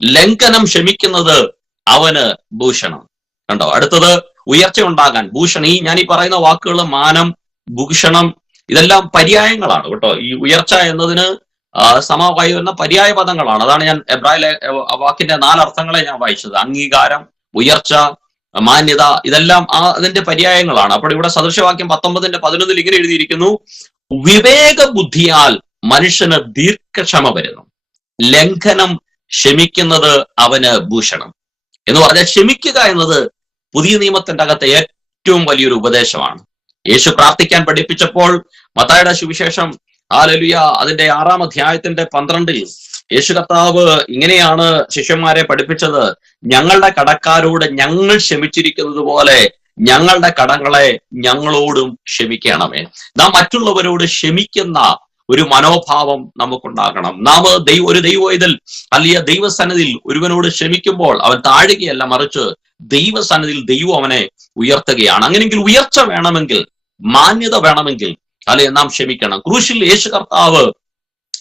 ലംഘനം ക്ഷമിക്കുന്നത് അവന് ഭൂഷണം. കണ്ടോ? അടുത്തത് ഉയർച്ച ഉണ്ടാകാൻ ഭൂഷണം. ഞാൻ ഈ പറയുന്ന വാക്കുകൾ മാനം, ഭൂഷണം, ഇതെല്ലാം പര്യായങ്ങളാണ് കേട്ടോ. ഈ ഉയർച്ച എന്നതിന് സമമായി വരുന്ന പര്യായ പദങ്ങളാണ്. അതാണ് ഞാൻ എബ്രായ വാക്കിന്റെ 4 അർത്ഥങ്ങളെ ഞാൻ വായിച്ചത്. അംഗീകാരം, ഉയർച്ച, മാന്യത, ഇതെല്ലാം അതിന്റെ പര്യായങ്ങളാണ്. അപ്പോൾ ഇവിടെ സദൃശവാക്യം 19-ന്റെ 11-ൽ ഇങ്ങനെ എഴുതിയിരിക്കുന്നു, വിവേക ബുദ്ധിയാൽ മനുഷ്യന് ദീർഘക്ഷമ വരുന്നു, ലംഘനം ക്ഷമിക്കുന്നത് അവന് ഭൂഷണം. എന്ന് പറഞ്ഞാൽ ക്ഷമിക്കുക എന്നത് പുതിയ നിയമത്തിന്റെ അകത്തെ ഏറ്റവും വലിയൊരു ഉപദേശമാണ്. യേശു പ്രാർത്ഥിക്കാൻ പഠിപ്പിച്ചപ്പോൾ മത്തായിയുടെ സുവിശേഷം ഹല്ലേലൂയ അതിന്റെ 6-ാം അധ്യായത്തിന്റെ 12-ൽ യേശു കർത്താവ് ഇങ്ങനെയാണ് ശിഷ്യന്മാരെ പഠിപ്പിച്ചത്, ഞങ്ങളുടെ കടക്കാരോട് ഞങ്ങൾ ക്ഷമിച്ചിരിക്കുന്നത് പോലെ ഞങ്ങളുടെ കടങ്ങളെ ഞങ്ങളോടും ക്ഷമിക്കണമേ. നാം മറ്റുള്ളവരോട് ക്ഷമിക്കുന്ന ഒരു മനോഭാവം നമുക്കുണ്ടാകണം. നാം ഒരു ദൈവവേദൽ അല്ലെങ്കിൽ ദൈവസന്നിധിയിൽ ഒരുവനോട് ക്ഷമിക്കുമ്പോൾ അവൻ താഴുകയല്ല, മറിച്ച് ദൈവസന്നിധിയിൽ ദൈവം അവനെ ഉയർത്തുകയാണ്. അങ്ങനെയെങ്കിൽ ഉയർച്ച വേണമെങ്കിൽ, മാന്യത വേണമെങ്കിൽ നാം ക്ഷമിക്കണം. ക്രൂശിൽ യേശു കർത്താവ്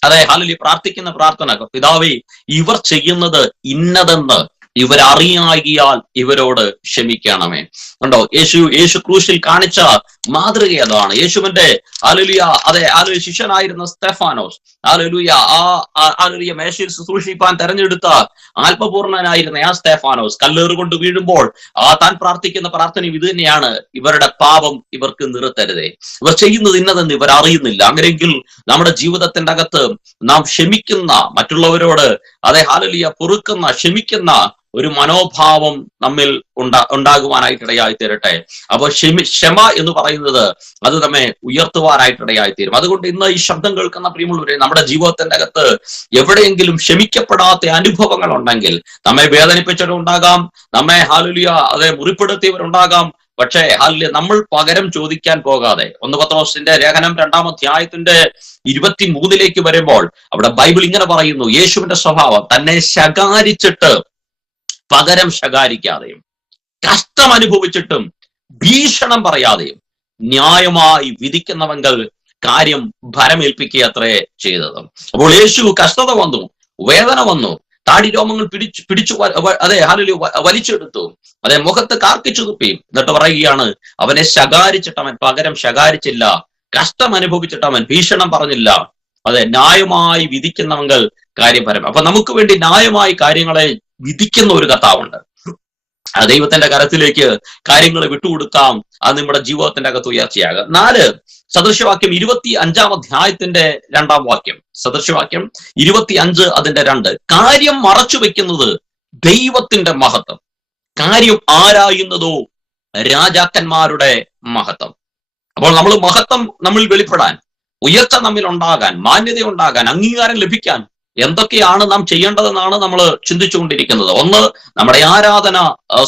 ഹല്ലേലൂയ പ്രാർത്ഥിക്കുന്ന പ്രാർത്ഥന, പിതാവേ, ഇവർ ചെയ്യുന്നത് ഇന്നതെന്ന് ഇവരറിയാകിയാൽ ഇവരോട് ക്ഷമിക്കണമേ. കണ്ടോ? യേശു ക്രൂശിൽ കാണിച്ച മാതൃക അതാണ്. യേശുവിന്റെ ഹല്ലേലൂയ ശിഷ്യനായിരുന്ന സ്തെഫാനോസ് ഹല്ലേലൂയ മേശയിൽ ശുശ്രൂഷിപ്പാൻ തെരഞ്ഞെടുത്ത ആത്മപൂർണനായിരുന്ന ആ സ്തെഫാനോസ് കല്ലേറ് കൊണ്ട് വീഴുമ്പോൾ താൻ പ്രാർത്ഥിക്കുന്ന പ്രാർത്ഥനയും ഇത് തന്നെയാണ്, ഇവരുടെ പാപം ഇവർക്ക് നിറുത്തരുതേ, ഇവർ ചെയ്യുന്നത് ഇന്നതെന്ന് ഇവർ അറിയുന്നില്ല. അങ്ങനെയെങ്കിൽ നമ്മുടെ ജീവിതത്തിന്റെ അകത്ത് നാം ക്ഷമിക്കുന്ന, മറ്റുള്ളവരോട് ഹല്ലേലൂയ പൊറുക്കുന്ന, ക്ഷമിക്കുന്ന ഒരു മനോഭാവം നമ്മിൽ ഉണ്ടാകുവാനായിട്ട് ഇടയായി തീരട്ടെ. അപ്പോൾ ക്ഷമ എന്ന് പറയുന്നത് അത് നമ്മെ ഉയർത്തുവാനായിട്ട് തീരും. അതുകൊണ്ട് ഇന്ന് ഈ ശബ്ദം കേൾക്കുന്ന പ്രിയമുള്ളവരെ, നമ്മുടെ ജീവിതത്തിന്റെ അകത്ത് എവിടെയെങ്കിലും ക്ഷമിക്കപ്പെടാത്ത അനുഭവങ്ങൾ ഉണ്ടെങ്കിൽ, നമ്മെ വേദനിപ്പിച്ചവരുണ്ടാകാം, നമ്മെ ഹല്ലേലൂയ മുറിപ്പെടുത്തിയവരുണ്ടാകാം, പക്ഷേ നമ്മൾ പകരം ചോദിക്കാൻ പോകാതെ 1 പത്രോസിന്റെ ലേഖനം 2-ാം അധ്യായത്തിന്റെ 23-ലേക്ക് വരുമ്പോൾ അവിടെ ബൈബിൾ ഇങ്ങനെ പറയുന്നു, യേശുവിന്റെ സ്വഭാവം തന്നെ ശകാരിച്ചിട്ട് പകരം ശകാരിക്കാതെയും കഷ്ടം അനുഭവിച്ചിട്ടും ഭീഷണം പറയാതെയും ന്യായമായി വിധിക്കുന്നവങ്കൽ കാര്യം ഭരമേൽപ്പിക്കുക അത്രേ ചെയ്തത്. അപ്പോൾ യേശു കഷ്ടത വന്നു, വേദന വന്നു, താടി രോമങ്ങൾ പിടിച്ചു അതെ വലിച്ചെടുത്തു, അതെ മുഖത്ത് കാർക്കിച്ചു തുപ്പി. എന്നിട്ട് പറയുകയാണ്, അവനെ ശകാരിച്ചിട്ട് അവൻ പകരം ശകാരിച്ചില്ല, കഷ്ടം അനുഭവിച്ചിട്ട് അവൻ ഭീഷണം പറഞ്ഞില്ല, അതെ ന്യായമായി വിധിക്കുന്നവങ്കൽ കാര്യം ഭരം. അപ്പൊ നമുക്ക് വേണ്ടി ന്യായമായി കാര്യങ്ങളെ വിധിക്കുന്ന ഒരു കർത്താവുണ്ട്. ആ ദൈവത്തിന്റെ കരത്തിലേക്ക് കാര്യങ്ങൾ വിട്ടുകൊടുക്കാം. അത് നമ്മുടെ ജീവിതത്തിന്റെ അകത്ത് ഉയർച്ചയാകാം. 4 സദൃശവാക്യം 25 അധ്യായത്തിന്റെ 2-ാം വാക്യം. സദൃശവാക്യം 25 അതിന്റെ 2. കാര്യം മറച്ചു വെക്കുന്നത് ദൈവത്തിന്റെ മഹത്വം, കാര്യം ആരായുന്നതോ രാജാക്കന്മാരുടെ മഹത്വം. അപ്പോൾ നമ്മൾ മഹത്വം നമ്മിൽ വെളിപ്പെടാൻ, ഉയർച്ച നമ്മിൽ ഉണ്ടാകാൻ, മാന്യത ഉണ്ടാകാൻ, അംഗീകാരം ലഭിക്കാൻ എന്തൊക്കെയാണ് നാം ചെയ്യേണ്ടതെന്നാണ് നമ്മൾ ചിന്തിച്ചുകൊണ്ടിരിക്കുന്നത്. 1, നമ്മുടെ ആരാധന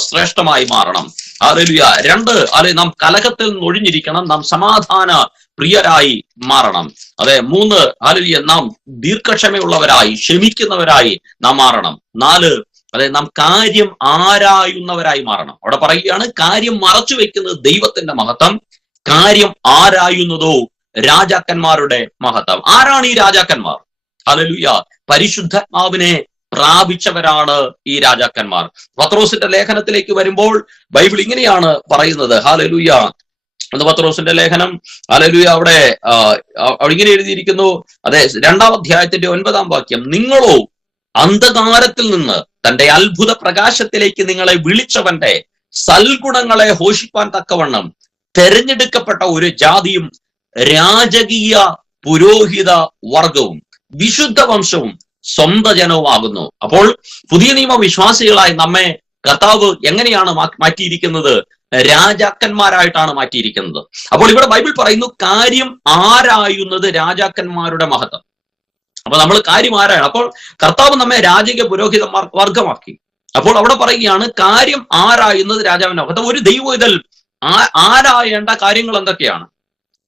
ശ്രേഷ്ഠമായി മാറണം. ഹല്ലേലൂയ. 2, നാം കലഹത്തിൽ നിന്ന് ഒഴിഞ്ഞിരിക്കണം, നാം സമാധാന പ്രിയരായി മാറണം. അതെ 3, ഹല്ലേലൂയ, നാം ദീർഘക്ഷമയുള്ളവരായി ക്ഷമിക്കുന്നവരായി നാം മാറണം. 4, നാം കാര്യം ആരായുന്നവരായി മാറണം. അവിടെ പറയുകയാണ്, കാര്യം മറച്ചു വെക്കുന്നത് ദൈവത്തിന്റെ മഹത്വം, കാര്യം ആരായുന്നതോ രാജാക്കന്മാരുടെ മഹത്വം. ആരാണ് ഈ രാജാക്കന്മാർ? ഹല്ലേലൂയ. പരിശുദ്ധാത്മാവിനെ പ്രാപിച്ചവരാണ് ഈ രാജാക്കന്മാർ. പത്രോസിന്റെ ലേഖനത്തിലേക്ക് വരുമ്പോൾ ബൈബിൾ ഇങ്ങനെയാണ് പറയുന്നത്. ഹല്ലേലൂയ. പത്രോസിന്റെ ലേഖനം, ഹല്ലേലൂയ, അവിടെ ഇങ്ങനെ എഴുതിയിരിക്കുന്നു. അതെ 2-ാം അധ്യായത്തിന്റെ 9-ാം വാക്യം, നിങ്ങളോ അന്ധകാരത്തിൽ നിന്ന് തന്റെ അത്ഭുത പ്രകാശത്തിലേക്ക് നിങ്ങളെ വിളിച്ചവന്റെ സൽഗുണങ്ങളെ ഘോഷിപ്പാൻ തക്കവണ്ണം തെരഞ്ഞെടുക്കപ്പെട്ട ഒരു ജാതിയും രാജകീയ പുരോഹിത വർഗവും വിശുദ്ധ വംശവും സ്വന്ത ജനവുമാകുന്നു. അപ്പോൾ പുതിയ നിയമ വിശ്വാസികളായി നമ്മെ കർത്താവ് എങ്ങനെയാണ് മാറ്റിയിരിക്കുന്നത്? രാജാക്കന്മാരായിട്ടാണ് മാറ്റിയിരിക്കുന്നത്. അപ്പോൾ ഇവിടെ ബൈബിൾ പറയുന്നു, കാര്യം ആരായുന്നത് രാജാക്കന്മാരുടെ മഹത്വം. അപ്പൊ നമ്മൾ കാര്യം ആരായാണ്? അപ്പോൾ കർത്താവ് നമ്മെ രാജകീയ പുരോഹിത വർഗമാക്കി. അപ്പോൾ അവിടെ പറയുകയാണ്, കാര്യം ആരായുന്നത് രാജാവിന്റെ മഹത്വം. ഒരു ദൈവവേദൽ ആരായേണ്ട കാര്യങ്ങൾ എന്തൊക്കെയാണ്?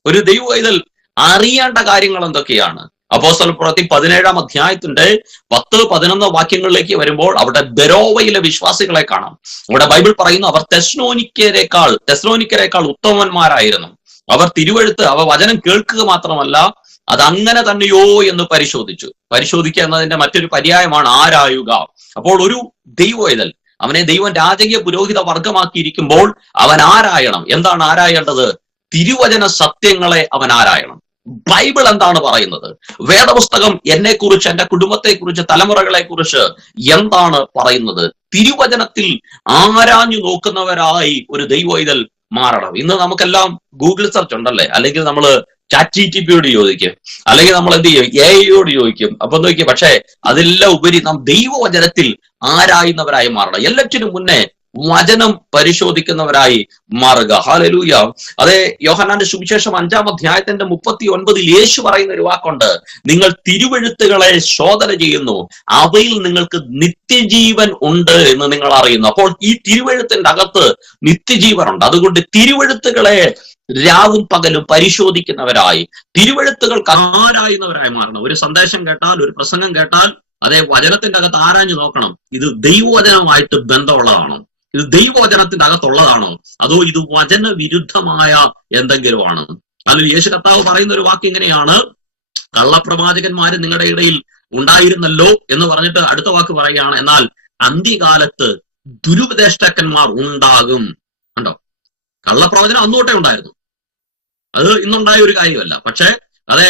ഒരു ദൈവവേദൽ അറിയേണ്ട കാര്യങ്ങൾ എന്തൊക്കെയാണ്? അപ്പോസ്തലപ്രവൃത്തി 17-ാം അധ്യായത്തിന്റെ 10-11 വാക്യങ്ങളിലേക്ക് വരുമ്പോൾ അവിടെ ബെരോവയിലെ വിശ്വാസികളെ കാണാം. അവിടെ ബൈബിൾ പറയുന്നു, അവർ തെസ്സലോനിക്കരേക്കാൾ ഉത്തമന്മാരായിരുന്നു. അവർ തിരുവെഴുത്ത്, അവർ വചനം കേൾക്കുക മാത്രമല്ല, അത് അങ്ങനെ തന്നെയോ എന്ന് പരിശോധിക്കുക എന്നതിന്റെ മറ്റൊരു പര്യായമാണ് ആരായുക. അപ്പോൾ ഒരു ദൈവവേദൽ, അവനെ ദൈവം രാജകീയ പുരോഹിത വർഗമാക്കിയിരിക്കുമ്പോൾ അവൻ ആരായണം. എന്താണ് ആരായേണ്ടത്? തിരുവചന സത്യങ്ങളെ അവൻ ആരായണം. ബൈബിൾ എന്താണ് പറയുന്നത്? വേദപുസ്തകം എന്നെക്കുറിച്ച്, എന്റെ കുടുംബത്തെക്കുറിച്ച്, തലമുറകളെ കുറിച്ച് എന്താണ് പറയുന്നത്? തിരുവചനത്തിൽ ആരാഞ്ഞു നോക്കുന്നവരായി ഒരു ദൈവവേദൽ മാറണം. ഇന്ന് നമുക്കെല്ലാം ഗൂഗിൾ സെർച്ച് ഉണ്ടല്ലേ, അല്ലെങ്കിൽ നമ്മൾ ChatGPT ചോദിക്കും, അല്ലെങ്കിൽ നമ്മൾ എന്ത് ചെയ്യും, AI ചോദിക്കും. അപ്പൊ നോക്കിയ, പക്ഷേ അതെല്ലാം ഉപരി നാം ദൈവവചനത്തിൽ ആരായുന്നവരായി മാറണം. എല്ലാറ്റിനും മുന്നേ വചനം പരിശോധിക്കുന്നവരായി മാറുക. ഹല്ലേലൂയ. അതെ യോഹന്നാന്റെ സുവിശേഷം 5-ാം അധ്യായത്തിന്റെ 39 യേശു പറയുന്ന ഒരു വാക്കുണ്ട്, നിങ്ങൾ തിരുവെഴുത്തുകളെ ശോധന ചെയ്യുന്നു, അവയിൽ നിങ്ങൾക്ക് നിത്യജീവൻ ഉണ്ട് എന്ന് നിങ്ങൾ അറിയുന്നു. അപ്പോൾ ഈ തിരുവെഴുത്തിന്റെ അകത്ത് നിത്യജീവൻ ഉണ്ട്. അതുകൊണ്ട് തിരുവെഴുത്തുകളെ രാവും പകലും പരിശോധിക്കുന്നവരായി, തിരുവെഴുത്തുകൾക്ക് ആരായുന്നവരായി മാറണം. ഒരു സന്ദേശം കേട്ടാൽ, ഒരു പ്രസംഗം കേട്ടാൽ, അതേ വചനത്തിന്റെ അകത്ത് ആരാഞ്ഞു നോക്കണം, ഇത് ദൈവവചനവുമായിട്ട് ബന്ധമുള്ളതാണോ, ഇത് ദൈവവചനത്തിന്റെ അകത്തുള്ളതാണോ, അതോ ഇത് വചന വിരുദ്ധമായ എന്തെങ്കിലും ആണോ? അല്ലെങ്കിൽ യേശു കർത്താവ് പറയുന്ന ഒരു വാക്ക് ഇങ്ങനെയാണ്, കള്ളപ്രവാചകന്മാര് നിങ്ങളുടെ ഇടയിൽ ഉണ്ടായിരുന്നല്ലോ എന്ന് പറഞ്ഞിട്ട് അടുത്ത വാക്ക് പറയുകയാണ്, എന്നാൽ അന്ത്യകാലത്ത് ദുരുപദേഷ്ടാക്കന്മാർ ഉണ്ടാകും. കണ്ടോ, കള്ളപ്രവചനം അന്നുതൊട്ടേ ഉണ്ടായിരുന്നു, അത് ഇന്നുണ്ടായ ഒരു കാര്യമല്ല. പക്ഷെ അതെ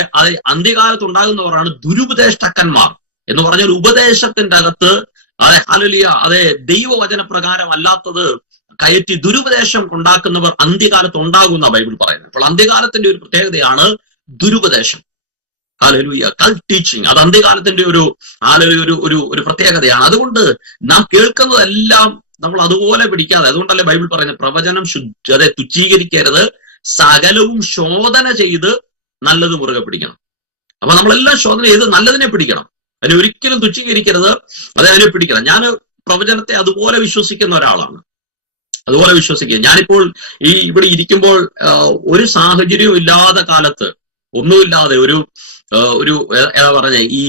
അന്ത്യകാലത്ത് ഉണ്ടാകുന്നവരാണ് ദുരുപദേഷ്ടാക്കന്മാർ എന്ന് പറഞ്ഞാൽ ഉപദേശത്തിന്റെ അകത്ത് അതെ ഹല്ലേലൂയ, അതെ ദൈവവചന പ്രകാരം അല്ലാത്തത് കയറ്റി ദുരുപദേശം ഉണ്ടാക്കുന്നവർ അന്ത്യകാലത്ത് ഉണ്ടാകുന്ന ബൈബിൾ പറയുന്നത്. അപ്പോൾ അന്ത്യകാലത്തിന്റെ ഒരു പ്രത്യേകതയാണ് ദുരുപദേശം. Hallelujah, cult teaching. അത് അന്ത്യകാലത്തിന്റെ ഒരു ഒരു പ്രത്യേകതയാണ്. അതുകൊണ്ട് നാം കേൾക്കുന്നതെല്ലാം നമ്മൾ അതുപോലെ പിടിക്കാതെ, അതുകൊണ്ടല്ലേ ബൈബിൾ പറയുന്നത് പ്രവചനം അതെ തുച്ഛീകരിക്കരുത്, സകലവും ശോധന ചെയ്ത് നല്ലത് മുറുകെ പിടിക്കണം. അപ്പൊ നമ്മളെല്ലാം ശോധന ചെയ്ത് നല്ലതിനെ പിടിക്കണം, അതിനെ ഒരിക്കലും തുച്ഛീകരിക്കരുത്, അതിനെ പിടിക്കണം. ഞാൻ പ്രവചനത്തെ അതുപോലെ വിശ്വസിക്കുന്ന ഒരാളാണ്, അതുപോലെ വിശ്വസിക്കുക. ഞാനിപ്പോൾ ഈ ഇവിടെ ഇരിക്കുമ്പോൾ ഒരു സാഹചര്യവും ഇല്ലാത്ത കാലത്ത്, ഒന്നുമില്ലാതെ ഒരു ഏതാ പറഞ്ഞ ഈ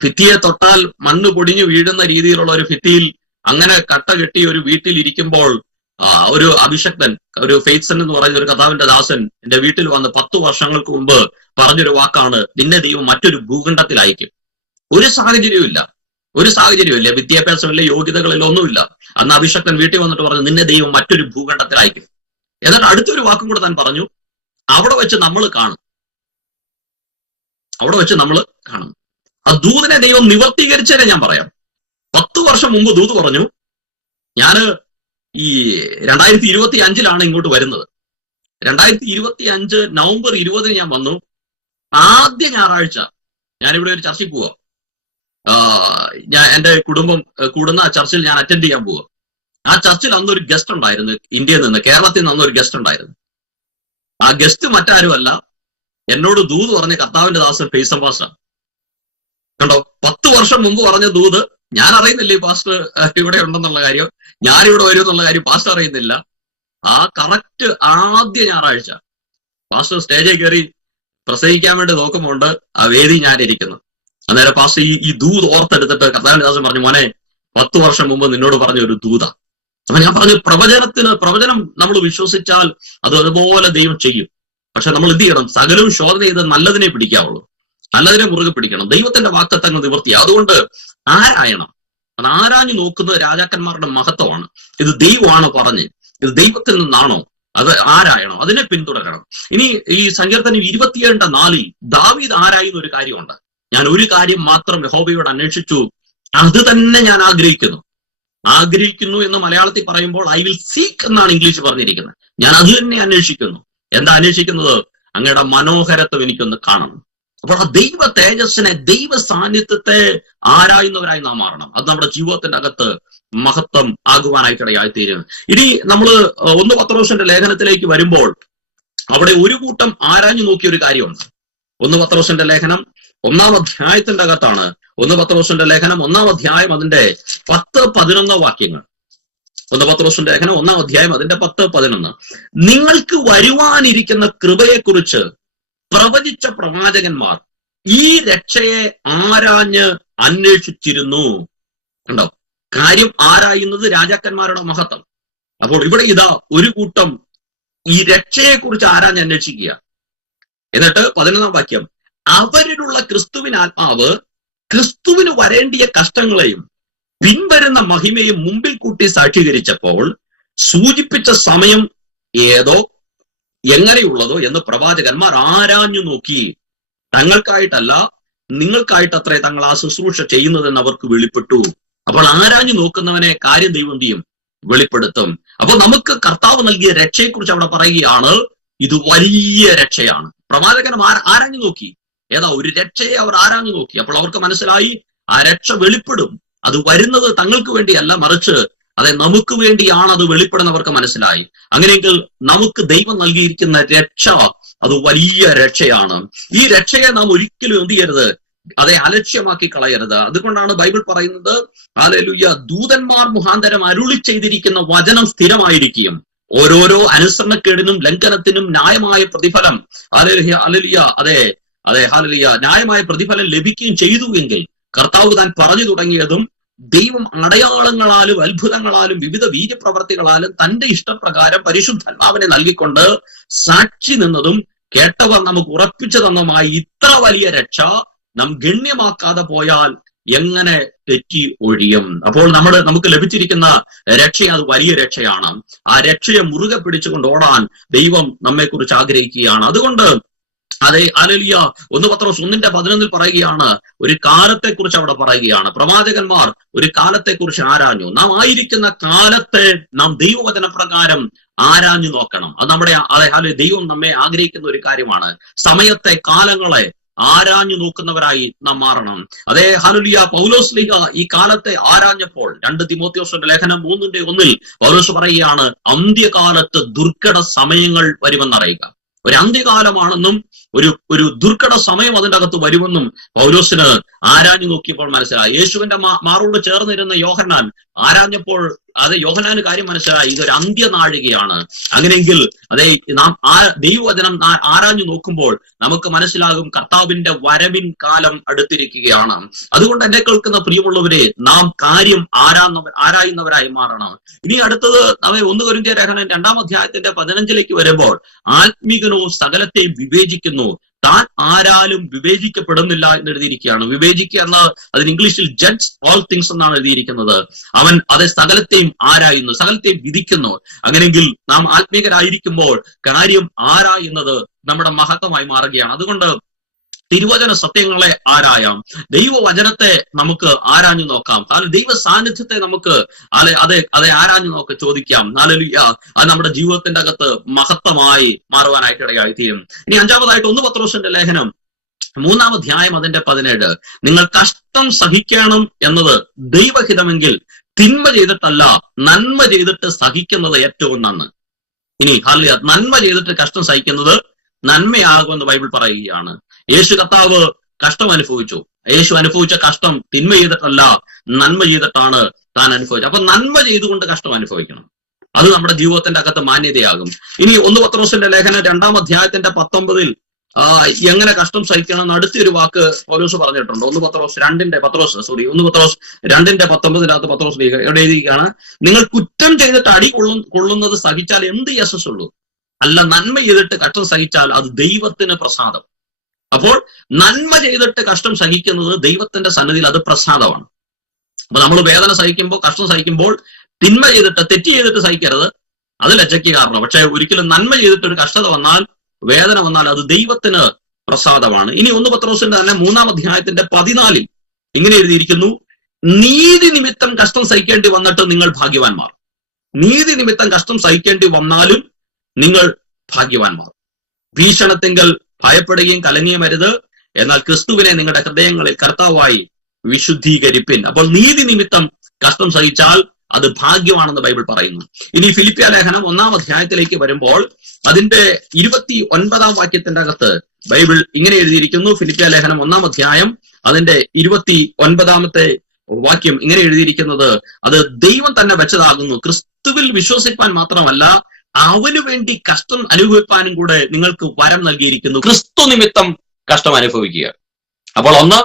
ഭിത്തിയെ തൊട്ടാൽ മണ്ണ് പൊടിഞ്ഞു വീഴുന്ന രീതിയിലുള്ള ഒരു ഭിത്തിയിൽ അങ്ങനെ കട്ട കെട്ടി ഒരു വീട്ടിൽ ഇരിക്കുമ്പോൾ ഒരു അഭിഷക്തൻ, ഒരു ഫെയ്ത്സൺ എന്ന് പറയുന്ന ഒരു കർത്താവിന്റെ ദാസൻ എന്റെ വീട്ടിൽ വന്ന് 10 വർഷങ്ങൾക്ക് മുമ്പ് പറഞ്ഞൊരു വാക്കാണ്, നിന്നെ ദൈവം മറ്റൊരു ഭൂഖണ്ഡത്തിൽ അയക്കും. ഒരു സാഹചര്യമില്ല, വിദ്യാഭ്യാസമില്ല, യോഗ്യതകളില്ല, ഒന്നുമില്ല. അന്ന് അഭിഷക്തൻ വീട്ടിൽ വന്നിട്ട് പറഞ്ഞു, നിന്നെ ദൈവം മറ്റൊരു ഭൂഖണ്ഡത്തിൽ അയക്കും. എന്നിട്ട് അടുത്തൊരു വാക്കും കൂടെ താൻ പറഞ്ഞു, അവിടെ വെച്ച് നമ്മൾ കാണും. ആ ദൂതനെ ദൈവം നിവർത്തീകരിച്ചതിനെ ഞാൻ പറയാം. 10 വർഷം മുമ്പ് ദൂത് പറഞ്ഞു, ഞാന് ഈ 2025 ഇങ്ങോട്ട് വരുന്നത്. 2025 നവംബർ 20 ഞാൻ വന്നു. ആദ്യ ഞായറാഴ്ച ഞാനിവിടെ ഒരു ചർച്ചിൽ പോവാ. എന്റെ കുടുംബം കൂടുന്ന ആ ചർച്ചിൽ ഞാൻ അറ്റൻഡ് ചെയ്യാൻ പോവുക. ആ ചർച്ചിൽ അന്നൊരു ഗസ്റ്റ് ഉണ്ടായിരുന്നു, ഇന്ത്യയിൽ നിന്ന്, കേരളത്തിൽ നിന്ന് അന്നൊരു ഗസ്റ്റ് ഉണ്ടായിരുന്നു. ആ ഗസ്റ്റ് മറ്റാരുമല്ല, എന്നോട് ദൂത് പറഞ്ഞ കർത്താവിന്റെ ദാസൻ ഫെയ്സൺ പാസ്റ്റർ. കണ്ടോ, 10 വർഷം മുമ്പ് പറഞ്ഞ ദൂത് ഞാൻ അറിയുന്നില്ല. ഈ പാസ്റ്റർ ഇവിടെ ഉണ്ടെന്നുള്ള കാര്യം, ഞാനിവിടെ വരും എന്നുള്ള കാര്യം പാസ്റ്റർ അറിയുന്നില്ല. ആ കറക്റ്റ് ആദ്യ ഞായറാഴ്ച പാസ്റ്റർ സ്റ്റേജിൽ കയറി പ്രസംഗിക്കാൻ വേണ്ടി നോക്കുമ്പോണ്ട് ആ വേദി ഞാനിരിക്കുന്നു. അന്നേരം പാസ്റ്റർ ഈ ദൂത് ഓർത്തെടുത്തിട്ട് കർത്താവിന്റെ ദാസൻ പറഞ്ഞു, മോനെ 10 വർഷം മുമ്പ് നിന്നോട് പറഞ്ഞ ഒരു ദൂത. അപ്പൊ ഞാൻ പറഞ്ഞു, പ്രവചനം നമ്മൾ വിശ്വസിച്ചാൽ അത് അതുപോലെ ദൈവം ചെയ്യും. പക്ഷെ നമ്മൾ എന്ത് ചെയ്യണം? സകലവും ശോധന ചെയ്ത് നല്ലതിനെ പിടിക്കാവുള്ളൂ, നല്ലതിനെ മുറുകെ പിടിക്കണം. ദൈവത്തിന്റെ വാഗ്ദത്തങ്ങൾ നിവർത്തിയാ. അതുകൊണ്ട് ആരായണം, അത് ആരാഞ്ഞു നോക്കുന്നത് രാജാക്കന്മാരുടെ മഹത്വമാണ്. ഇത് ദൈവമാണോ പറഞ്ഞ്, ഇത് ദൈവത്തിൽ നിന്നാണോ, അത് ആരായണം, അതിനെ പിന്തുടരണം. ഇനി ഈ സങ്കീർത്തനം 27:4 ദാവീദ് ആരായുന്ന ഒരു കാര്യമുണ്ട്. ഞാൻ ഒരു കാര്യം മാത്രം യഹോവയോട് അന്വേഷിച്ചു, അത് തന്നെ ഞാൻ ആഗ്രഹിക്കുന്നു എന്ന് മലയാളത്തിൽ പറയുമ്പോൾ ഐ വിൽ സീക്ക് എന്നാണ് ഇംഗ്ലീഷ് പറഞ്ഞിരിക്കുന്നത്. ഞാൻ അത് തന്നെ അന്വേഷിക്കുന്നു. എന്താ അന്വേഷിക്കുന്നത്? അങ്ങയുടെ മനോഹരത്വം എനിക്കൊന്ന് കാണണം. അപ്പോൾ ആ ദൈവ തേജസ്സിനെ, ദൈവ സാന്നിധ്യത്തെ ആരായുന്നവരായി നാം മാറണം. അത് നമ്മുടെ ജീവിതത്തിന്റെ അകത്ത് മഹത്വം ആകുവാനായിട്ടിടയായിത്തീരും. ഇനി നമ്മൾ 1 പത്രോസിന്റെ ലേഖനത്തിലേക്ക് വരുമ്പോൾ അവിടെ ഒരു കൂട്ടം ആരാഞ്ഞു നോക്കിയ ഒരു കാര്യമുണ്ട്. 1 പത്രോസിന്റെ ലേഖനം 1-ാം അധ്യായത്തിന്റെ അകത്താണ്. 1 പത്രോസിന്റെ ലേഖനം 1-ാം അധ്യായം അതിന്റെ 10-11 വാക്യങ്ങൾ. 1 പത്രോസിന്റെ ലേഖനം 1-ാം അധ്യായം അതിന്റെ 10-11. നിങ്ങൾക്ക് വരുവാനിരിക്കുന്ന കൃപയെക്കുറിച്ച് പ്രവചിച്ച പ്രവാചകന്മാർ ഈ രക്ഷയെ ആരാഞ്ഞ് അന്വേഷിച്ചിരുന്നു. കണ്ടോ, കാര്യം ആരായുന്നത് രാജാക്കന്മാരുടെ മഹത്വം. അപ്പോൾ ഇവിടെ ഇതാ ഒരു കൂട്ടം ഈ രക്ഷയെക്കുറിച്ച് ആരാഞ്ഞ് അന്വേഷിക്കുക. എന്നിട്ട് 11-ാം വാക്യം, അവരിലുള്ള ക്രിസ്തുവിന് ആത്മാവ് ക്രിസ്തുവിന് വരേണ്ടിയ കഷ്ടങ്ങളെയും പിൻവരുന്ന മഹിമയും മുമ്പിൽ കൂട്ടി സാക്ഷീകരിച്ചപ്പോൾ സൂചിപ്പിച്ച സമയം ഏതോ എങ്ങനെയുള്ളതോ എന്ന് പ്രവാചകന്മാർ ആരാഞ്ഞു നോക്കി. തങ്ങൾക്കായിട്ടല്ല, നിങ്ങൾക്കായിട്ടത്രേ തങ്ങൾ ആ ശുശ്രൂഷ ചെയ്യുന്നതെന്ന് അവർക്ക് വെളിപ്പെട്ടു. അപ്പോൾ ആരാഞ്ഞു നോക്കുന്നവനെ കാര്യം ദൈവം എന്ത് ചെയ്യും? വെളിപ്പെടുത്തും. അപ്പോൾ നമുക്ക് കർത്താവ് നൽകിയ രക്ഷയെക്കുറിച്ച് അവിടെ പറയുകയാണ്, ഇത് വലിയ രക്ഷയാണ്. പ്രവാചകന്മാർ ആരാഞ്ഞു നോക്കി. ഏതാ ഒരു രക്ഷയെ അവർ ആരാഞ്ഞു നോക്കി. അപ്പോൾ അവർക്ക് മനസ്സിലായി ആ രക്ഷ വെളിപ്പെടും. അത് വരുന്നത് തങ്ങൾക്ക് വേണ്ടിയല്ല, മറിച്ച് അതെ നമുക്ക് വേണ്ടിയാണ് അത് വെളിപ്പെടുന്നവർക്ക് മനസ്സിലായി. അങ്ങനെയെങ്കിൽ നമുക്ക് ദൈവം നൽകിയിരിക്കുന്ന രക്ഷ അത് വലിയ രക്ഷയാണ്. ഈ രക്ഷയെ നാം ഒരിക്കലും എന്ത് ചെയ്യരുത്? അതെ അലക്ഷ്യമാക്കി കളയരുത്. അതുകൊണ്ടാണ് ബൈബിൾ പറയുന്നത്, ഹല്ലേലൂയ, ദൂതന്മാർ മുഖാന്തരം അരുളി ചെയ്തിരിക്കുന്ന വചനം സ്ഥിരമായിരിക്കും, ഓരോരോ അനുസരണക്കേടിനും ലംഘനത്തിനും ന്യായമായ പ്രതിഫലം ഹല്ലേലൂയ അതെ ഹല്ലേലൂയ ന്യായമായ പ്രതിഫലം ലഭിക്കുകയും ചെയ്തു എങ്കിൽ കർത്താവ് താൻ പറഞ്ഞു തുടങ്ങിയതും ദൈവം അടയാളങ്ങളാലും അത്ഭുതങ്ങളാലും വിവിധ വീര്യപ്രവർത്തികളാലും തന്റെ ഇഷ്ടപ്രകാരം പരിശുദ്ധാത്മാവിനെ നൽകിക്കൊണ്ട് സാക്ഷി നിന്നതും കേട്ടവർ നമുക്ക് ഉറപ്പിച്ചു തന്നതുമായി ഇത്ര വലിയ രക്ഷ നാം ഗണ്യമാക്കാതെ പോയാൽ എങ്ങനെ തെറ്റി ഒഴിയും? അപ്പോൾ നമുക്ക് ലഭിച്ചിരിക്കുന്ന രക്ഷ അത് വലിയ രക്ഷയാണ്. ആ രക്ഷയെ മുറുകെ പിടിച്ചുകൊണ്ട് ഓടാൻ ദൈവം നമ്മെക്കുറിച്ച് ആഗ്രഹിക്കുകയാണ്. അതുകൊണ്ട് അതെ ഹല്ലേലൂയ 1 പത്രോസ് 1:11 പറയുകയാണ്, ഒരു കാലത്തെക്കുറിച്ച് അവിടെ പറയുകയാണ്. പ്രവാചകന്മാർ ഒരു കാലത്തെക്കുറിച്ച് ആരാഞ്ഞു. നാം ആയിരിക്കുന്ന കാലത്തെ നാം ദൈവവചന പ്രകാരം ആരാഞ്ഞു നോക്കണം. അത് നമ്മുടെ ദൈവം നമ്മെ ആഗ്രഹിക്കുന്ന ഒരു കാര്യമാണ്. സമയത്തെ, കാലങ്ങളെ ആരാഞ്ഞു നോക്കുന്നവരായി നാം മാറണം. അതേ ഹല്ലേലൂയ പൗലോസ് ലീഗ ഈ കാലത്തെ ആരാഞ്ഞപ്പോൾ 2 തിമോഥെയോസിന്റെ ലേഖനം 3:1 പൗലോസ് പറയുകയാണ്, അന്ത്യകാലത്ത് ദുർഘട സമയങ്ങൾ വരുമെന്നറിയുക. ഒരു അന്ത്യകാലമാണെന്നും ഒരു ദുർഘട സമയം അതിൻ്റെ അകത്ത് വരുമെന്നും പൗലോസിന് ആരാഞ്ഞു നോക്കിയപ്പോൾ മനസ്സിലായി. യേശുവിന്റെ മാറോട് ചേർന്നിരുന്ന യോഹന്നാൻ ആരാഞ്ഞപ്പോൾ അത് യോഹന്നാന് കാര്യം മനസ്സിലായി, ഇതൊരു അന്ത്യനാഴികയാണ്. അങ്ങനെയെങ്കിൽ അതെ നാം ദൈവവചനം ആരാഞ്ഞു നോക്കുമ്പോൾ നമുക്ക് മനസ്സിലാകും കർത്താവിന്റെ വരവിൻ കാലം അടുത്തിരിക്കുകയാണ്. അതുകൊണ്ട് എന്നെ കേൾക്കുന്ന പ്രിയമുള്ളവരെ, നാം കാര്യം ആരായുന്നവരായി മാറണം. ഇനി അടുത്തത് 1 കൊരിന്ത്യർ ലേഖനം 2-ാം അധ്യായത്തിന്റെ 15 വരുമ്പോൾ, ആത്മീകനോ സകലത്തെ വിവേചിക്കുന്നു, താൻ ആരാലും വിവേചിക്കപ്പെടുന്നില്ല എന്ന് എഴുതിയിരിക്കുകയാണ്. വിവേചിക്കുക എന്ന അതിന് ഇംഗ്ലീഷിൽ ജഡ്ജ് ഓൾ തിങ്സ് എന്നാണ് എഴുതിയിരിക്കുന്നത്. അവൻ അത് സകലത്തെയും ആരായുന്നു, സകലത്തെയും വിധിക്കുന്നു. അങ്ങനെയെങ്കിൽ നാം ആത്മീകരായിരിക്കുമ്പോൾ കാര്യം ആരായുന്നത് നമ്മുടെ മഹത്വമായി മാറുകയാണ്. അതുകൊണ്ട് തിരുവചന സത്യങ്ങളെ ആരായാം, ദൈവവചനത്തെ നമുക്ക് ആരാഞ്ഞു നോക്കാം, ദൈവ സാന്നിധ്യത്തെ നമുക്ക് അതെ ആരാഞ്ഞു ചോദിക്കാം. ഹല്ലേലൂയ. അത് നമ്മുടെ ജീവിതത്തിന്റെ അകത്ത് മഹത്വമായി മാറുവാനായിട്ട് ഇടയായി തീരും. ഇനി 5-ാമതായിട്ട് 1 പത്രോസിന്റെ ലേഖനം 3-ാം അധ്യായം അതിന്റെ 17, നിങ്ങൾ കഷ്ടം സഹിക്കണം എന്നത് ദൈവഹിതമെങ്കിൽ തിന്മ ചെയ്തിട്ടല്ല നന്മ ചെയ്തിട്ട് സഹിക്കുന്നത് ഏറ്റവും നന്ന്. ഇനി ഹല്ലേലൂയ, നന്മ ചെയ്തിട്ട് കഷ്ടം സഹിക്കുന്നത് നന്മയാകുമെന്ന് ബൈബിൾ പറയുകയാണ്. യേശു കർത്താവ് കഷ്ടം അനുഭവിച്ചു. യേശു അനുഭവിച്ച കഷ്ടം തിന്മ ചെയ്തിട്ടല്ല നന്മ ചെയ്തിട്ടാണ് താൻ അനുഭവിച്ചത്. അപ്പൊ നന്മ ചെയ്തുകൊണ്ട് കഷ്ടം അനുഭവിക്കണം. അത് നമ്മുടെ ജീവിതത്തിന്റെ അകത്ത് മാന്യതയാകും. ഇനി 1 പത്രോസിന്റെ ലേഖനം 2-ാം അധ്യായത്തിന്റെ 19 എങ്ങനെ കഷ്ടം സഹിക്കണം എന്ന് അടുത്തൊരു വാക്ക് പൗലോസ് പറഞ്ഞിട്ടുണ്ട്. 1 പത്രോസ് 2-ന്റെ 19 പത്രോസ് എവിടെ എഴുതിയിരിക്കുകയാണ്, നിങ്ങൾ കുറ്റം ചെയ്തിട്ട് അടി കൊള്ളുന്നത് സഹിച്ചാൽ എന്ത് യശസ്സുള്ളൂ, അല്ല നന്മ ചെയ്തിട്ട് കഷ്ടം സഹിച്ചാൽ അത് ദൈവത്തിന് പ്രസാദം. അപ്പോൾ നന്മ ചെയ്തിട്ട് കഷ്ടം സഹിക്കുന്നത് ദൈവത്തിന്റെ സന്നിധിയിൽ അത് പ്രസാദമാണ്. അപ്പൊ നമ്മൾ വേദന സഹിക്കുമ്പോൾ, കഷ്ടം സഹിക്കുമ്പോൾ തിന്മ ചെയ്തിട്ട് തെറ്റ് ചെയ്തിട്ട് സഹിക്കരുത്, അത് ലജ്ജയ്ക്ക് കാരണം. പക്ഷെ ഒരിക്കലും നന്മ ചെയ്തിട്ട് ഒരു കഷ്ടത വന്നാൽ, വേദന വന്നാൽ അത് ദൈവത്തിന് പ്രസാദമാണ്. ഇനി 1 പത്രോസിന്റെ തന്നെ 3-ാം അധ്യായത്തിന്റെ 14 ഇങ്ങനെ എഴുതിയിരിക്കുന്നു, നീതി നിമിത്തം കഷ്ടം സഹിക്കേണ്ടി വന്നിട്ട് നിങ്ങൾ ഭാഗ്യവാന്മാർ. നീതി നിമിത്തം കഷ്ടം സഹിക്കേണ്ടി വന്നാലും നിങ്ങൾ ഭാഗ്യവാന്മാർ. ഭീഷണത്തിങ്കൽ ഭയപ്പെടുകയും കലങ്ങിയും അരുത്, എന്നാൽ ക്രിസ്തുവിനെ നിങ്ങളുടെ ഹൃദയങ്ങളിൽ കർത്താവായി വിശുദ്ധീകരിപ്പിൻ. അപ്പോൾ നീതി നിമിത്തം കഷ്ടം സഹിച്ചാൽ അത് ഭാഗ്യമാണെന്ന് ബൈബിൾ പറയുന്നു. ഇനി ഫിലിപ്പിയ ലേഖനം 1-ാം അധ്യായത്തിലേക്ക് വരുമ്പോൾ അതിന്റെ 29-ാം വാക്യത്തിന്റെ അകത്ത് ബൈബിൾ ഇങ്ങനെ എഴുതിയിരിക്കുന്നു. ഫിലിപ്പിയ ലേഖനം 1-ാം അധ്യായം അതിന്റെ 29-ാമത്തെ വാക്യം ഇങ്ങനെ എഴുതിയിരിക്കുന്നത്, അത് ദൈവം തന്നെ വെച്ചതാകുന്നു, ക്രിസ്തുവിൽ വിശ്വസിപ്പാൻ മാത്രമല്ല അവന് വേണ്ടി കഷ്ടം അനുഭവിപ്പാനും കൂടെ നിങ്ങൾക്ക് വരം നൽകിയിരിക്കുന്നു. ക്രിസ്തു നിമിത്തം കഷ്ടം അനുഭവിക്കുക. അപ്പോൾ 1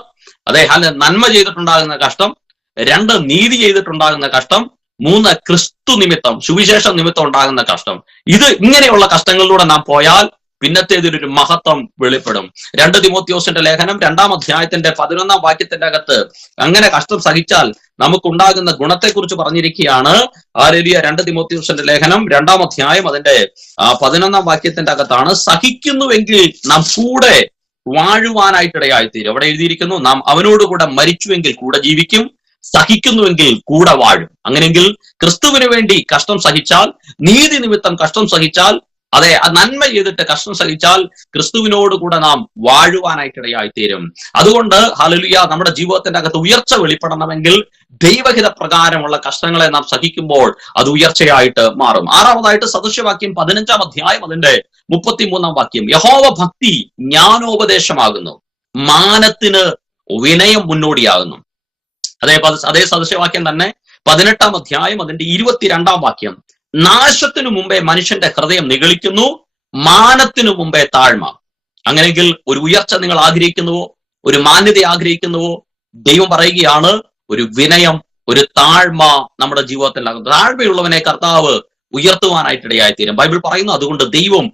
അതെ നന്മ ചെയ്തിട്ടുണ്ടാകുന്ന കഷ്ടം, 2 നീതി ചെയ്തിട്ടുണ്ടാകുന്ന കഷ്ടം, 3 ക്രിസ്തു നിമിത്തം സുവിശേഷം നിമിത്തം ഉണ്ടാകുന്ന കഷ്ടം. ഇത് ഇങ്ങനെയുള്ള കഷ്ടങ്ങളിലൂടെ നാം പോയാൽ പിന്നത്തേതിലൊരു മഹത്വം വെളിപ്പെടും. 2 തിമോത്തിയോസിന്റെ ലേഖനം 2-ാം അധ്യായത്തിന്റെ 11-ാം വാക്യത്തിന്റെ അകത്ത് അങ്ങനെ കഷ്ടം സഹിച്ചാൽ നമുക്കുണ്ടാകുന്ന ഗുണത്തെക്കുറിച്ച് പറഞ്ഞിരിക്കുകയാണ്. ഹല്ലേലൂയ. 2 തിമോത്തിയോസിന്റെ ലേഖനം 2-ാം അധ്യായം അതിന്റെ 11-ാം വാക്യത്തിന്റെ അകത്താണ്, സഹിക്കുന്നുവെങ്കിൽ നാം കൂടെ വാഴുവാനായിട്ടിടയായിത്തീരും. അവിടെ എഴുതിയിരിക്കുന്നു, നാം അവനോടുകൂടെ മരിച്ചുവെങ്കിൽ കൂടെ ജീവിക്കും, സഹിക്കുന്നുവെങ്കിൽ കൂടെ വാഴും. അങ്ങനെയെങ്കിൽ ക്രിസ്തുവിന് വേണ്ടി കഷ്ടം സഹിച്ചാൽ, നീതി നിമിത്തം കഷ്ടം സഹിച്ചാൽ, അതെ നന്മ ചെയ്തിട്ട് കഷ്ടം സഹിച്ചാൽ ക്രിസ്തുവിനോട് കൂടെ നാം വാഴുവാനായിട്ടിടയായിത്തീരും. അതുകൊണ്ട് ഹല്ലേലൂയ, നമ്മുടെ ജീവിതത്തിന്റെ അകത്ത് ഉയർച്ച വെളിപ്പെടണമെങ്കിൽ ദൈവഹിത പ്രകാരമുള്ള കഷ്ടങ്ങളെ നാം സഹിക്കുമ്പോൾ അത് ഉയർച്ചയായിട്ട് മാറും. 6-ാമതായിട്ട് സദൃശവാക്യം 15-ാം അധ്യായം അതിന്റെ 33-ാം വാക്യം, യഹോവ ഭക്തി ജ്ഞാനോപദേശമാകുന്നു, മാനത്തിന് വിനയം മുന്നോടിയാകുന്നു. അതേ സദൃശവാക്യം തന്നെ 18-ാം അധ്യായം അതിന്റെ 22-ാം വാക്യം, നാശത്തിനു മുമ്പേ മനുഷ്യന്റെ ഹൃദയം നിഗളിക്കുന്നു, മാനത്തിനു മുമ്പേ താഴ്മ. അങ്ങനെയെങ്കിൽ ഒരു ഉയർച്ച നിങ്ങൾ ആഗ്രഹിക്കുന്നുവോ, ഒരു മാന്യത ആഗ്രഹിക്കുന്നുവോ, ദൈവം പറയുകയാണ് ഒരു വിനയം, ഒരു താഴ്മ നമ്മുടെ ജീവിതത്തിലാകും. താഴ്മയുള്ളവനെ കർത്താവ് ഉയർത്തുവാനായിട്ടിടയായിത്തീരും. ബൈബിൾ പറയുന്നു, അതുകൊണ്ട് ദൈവം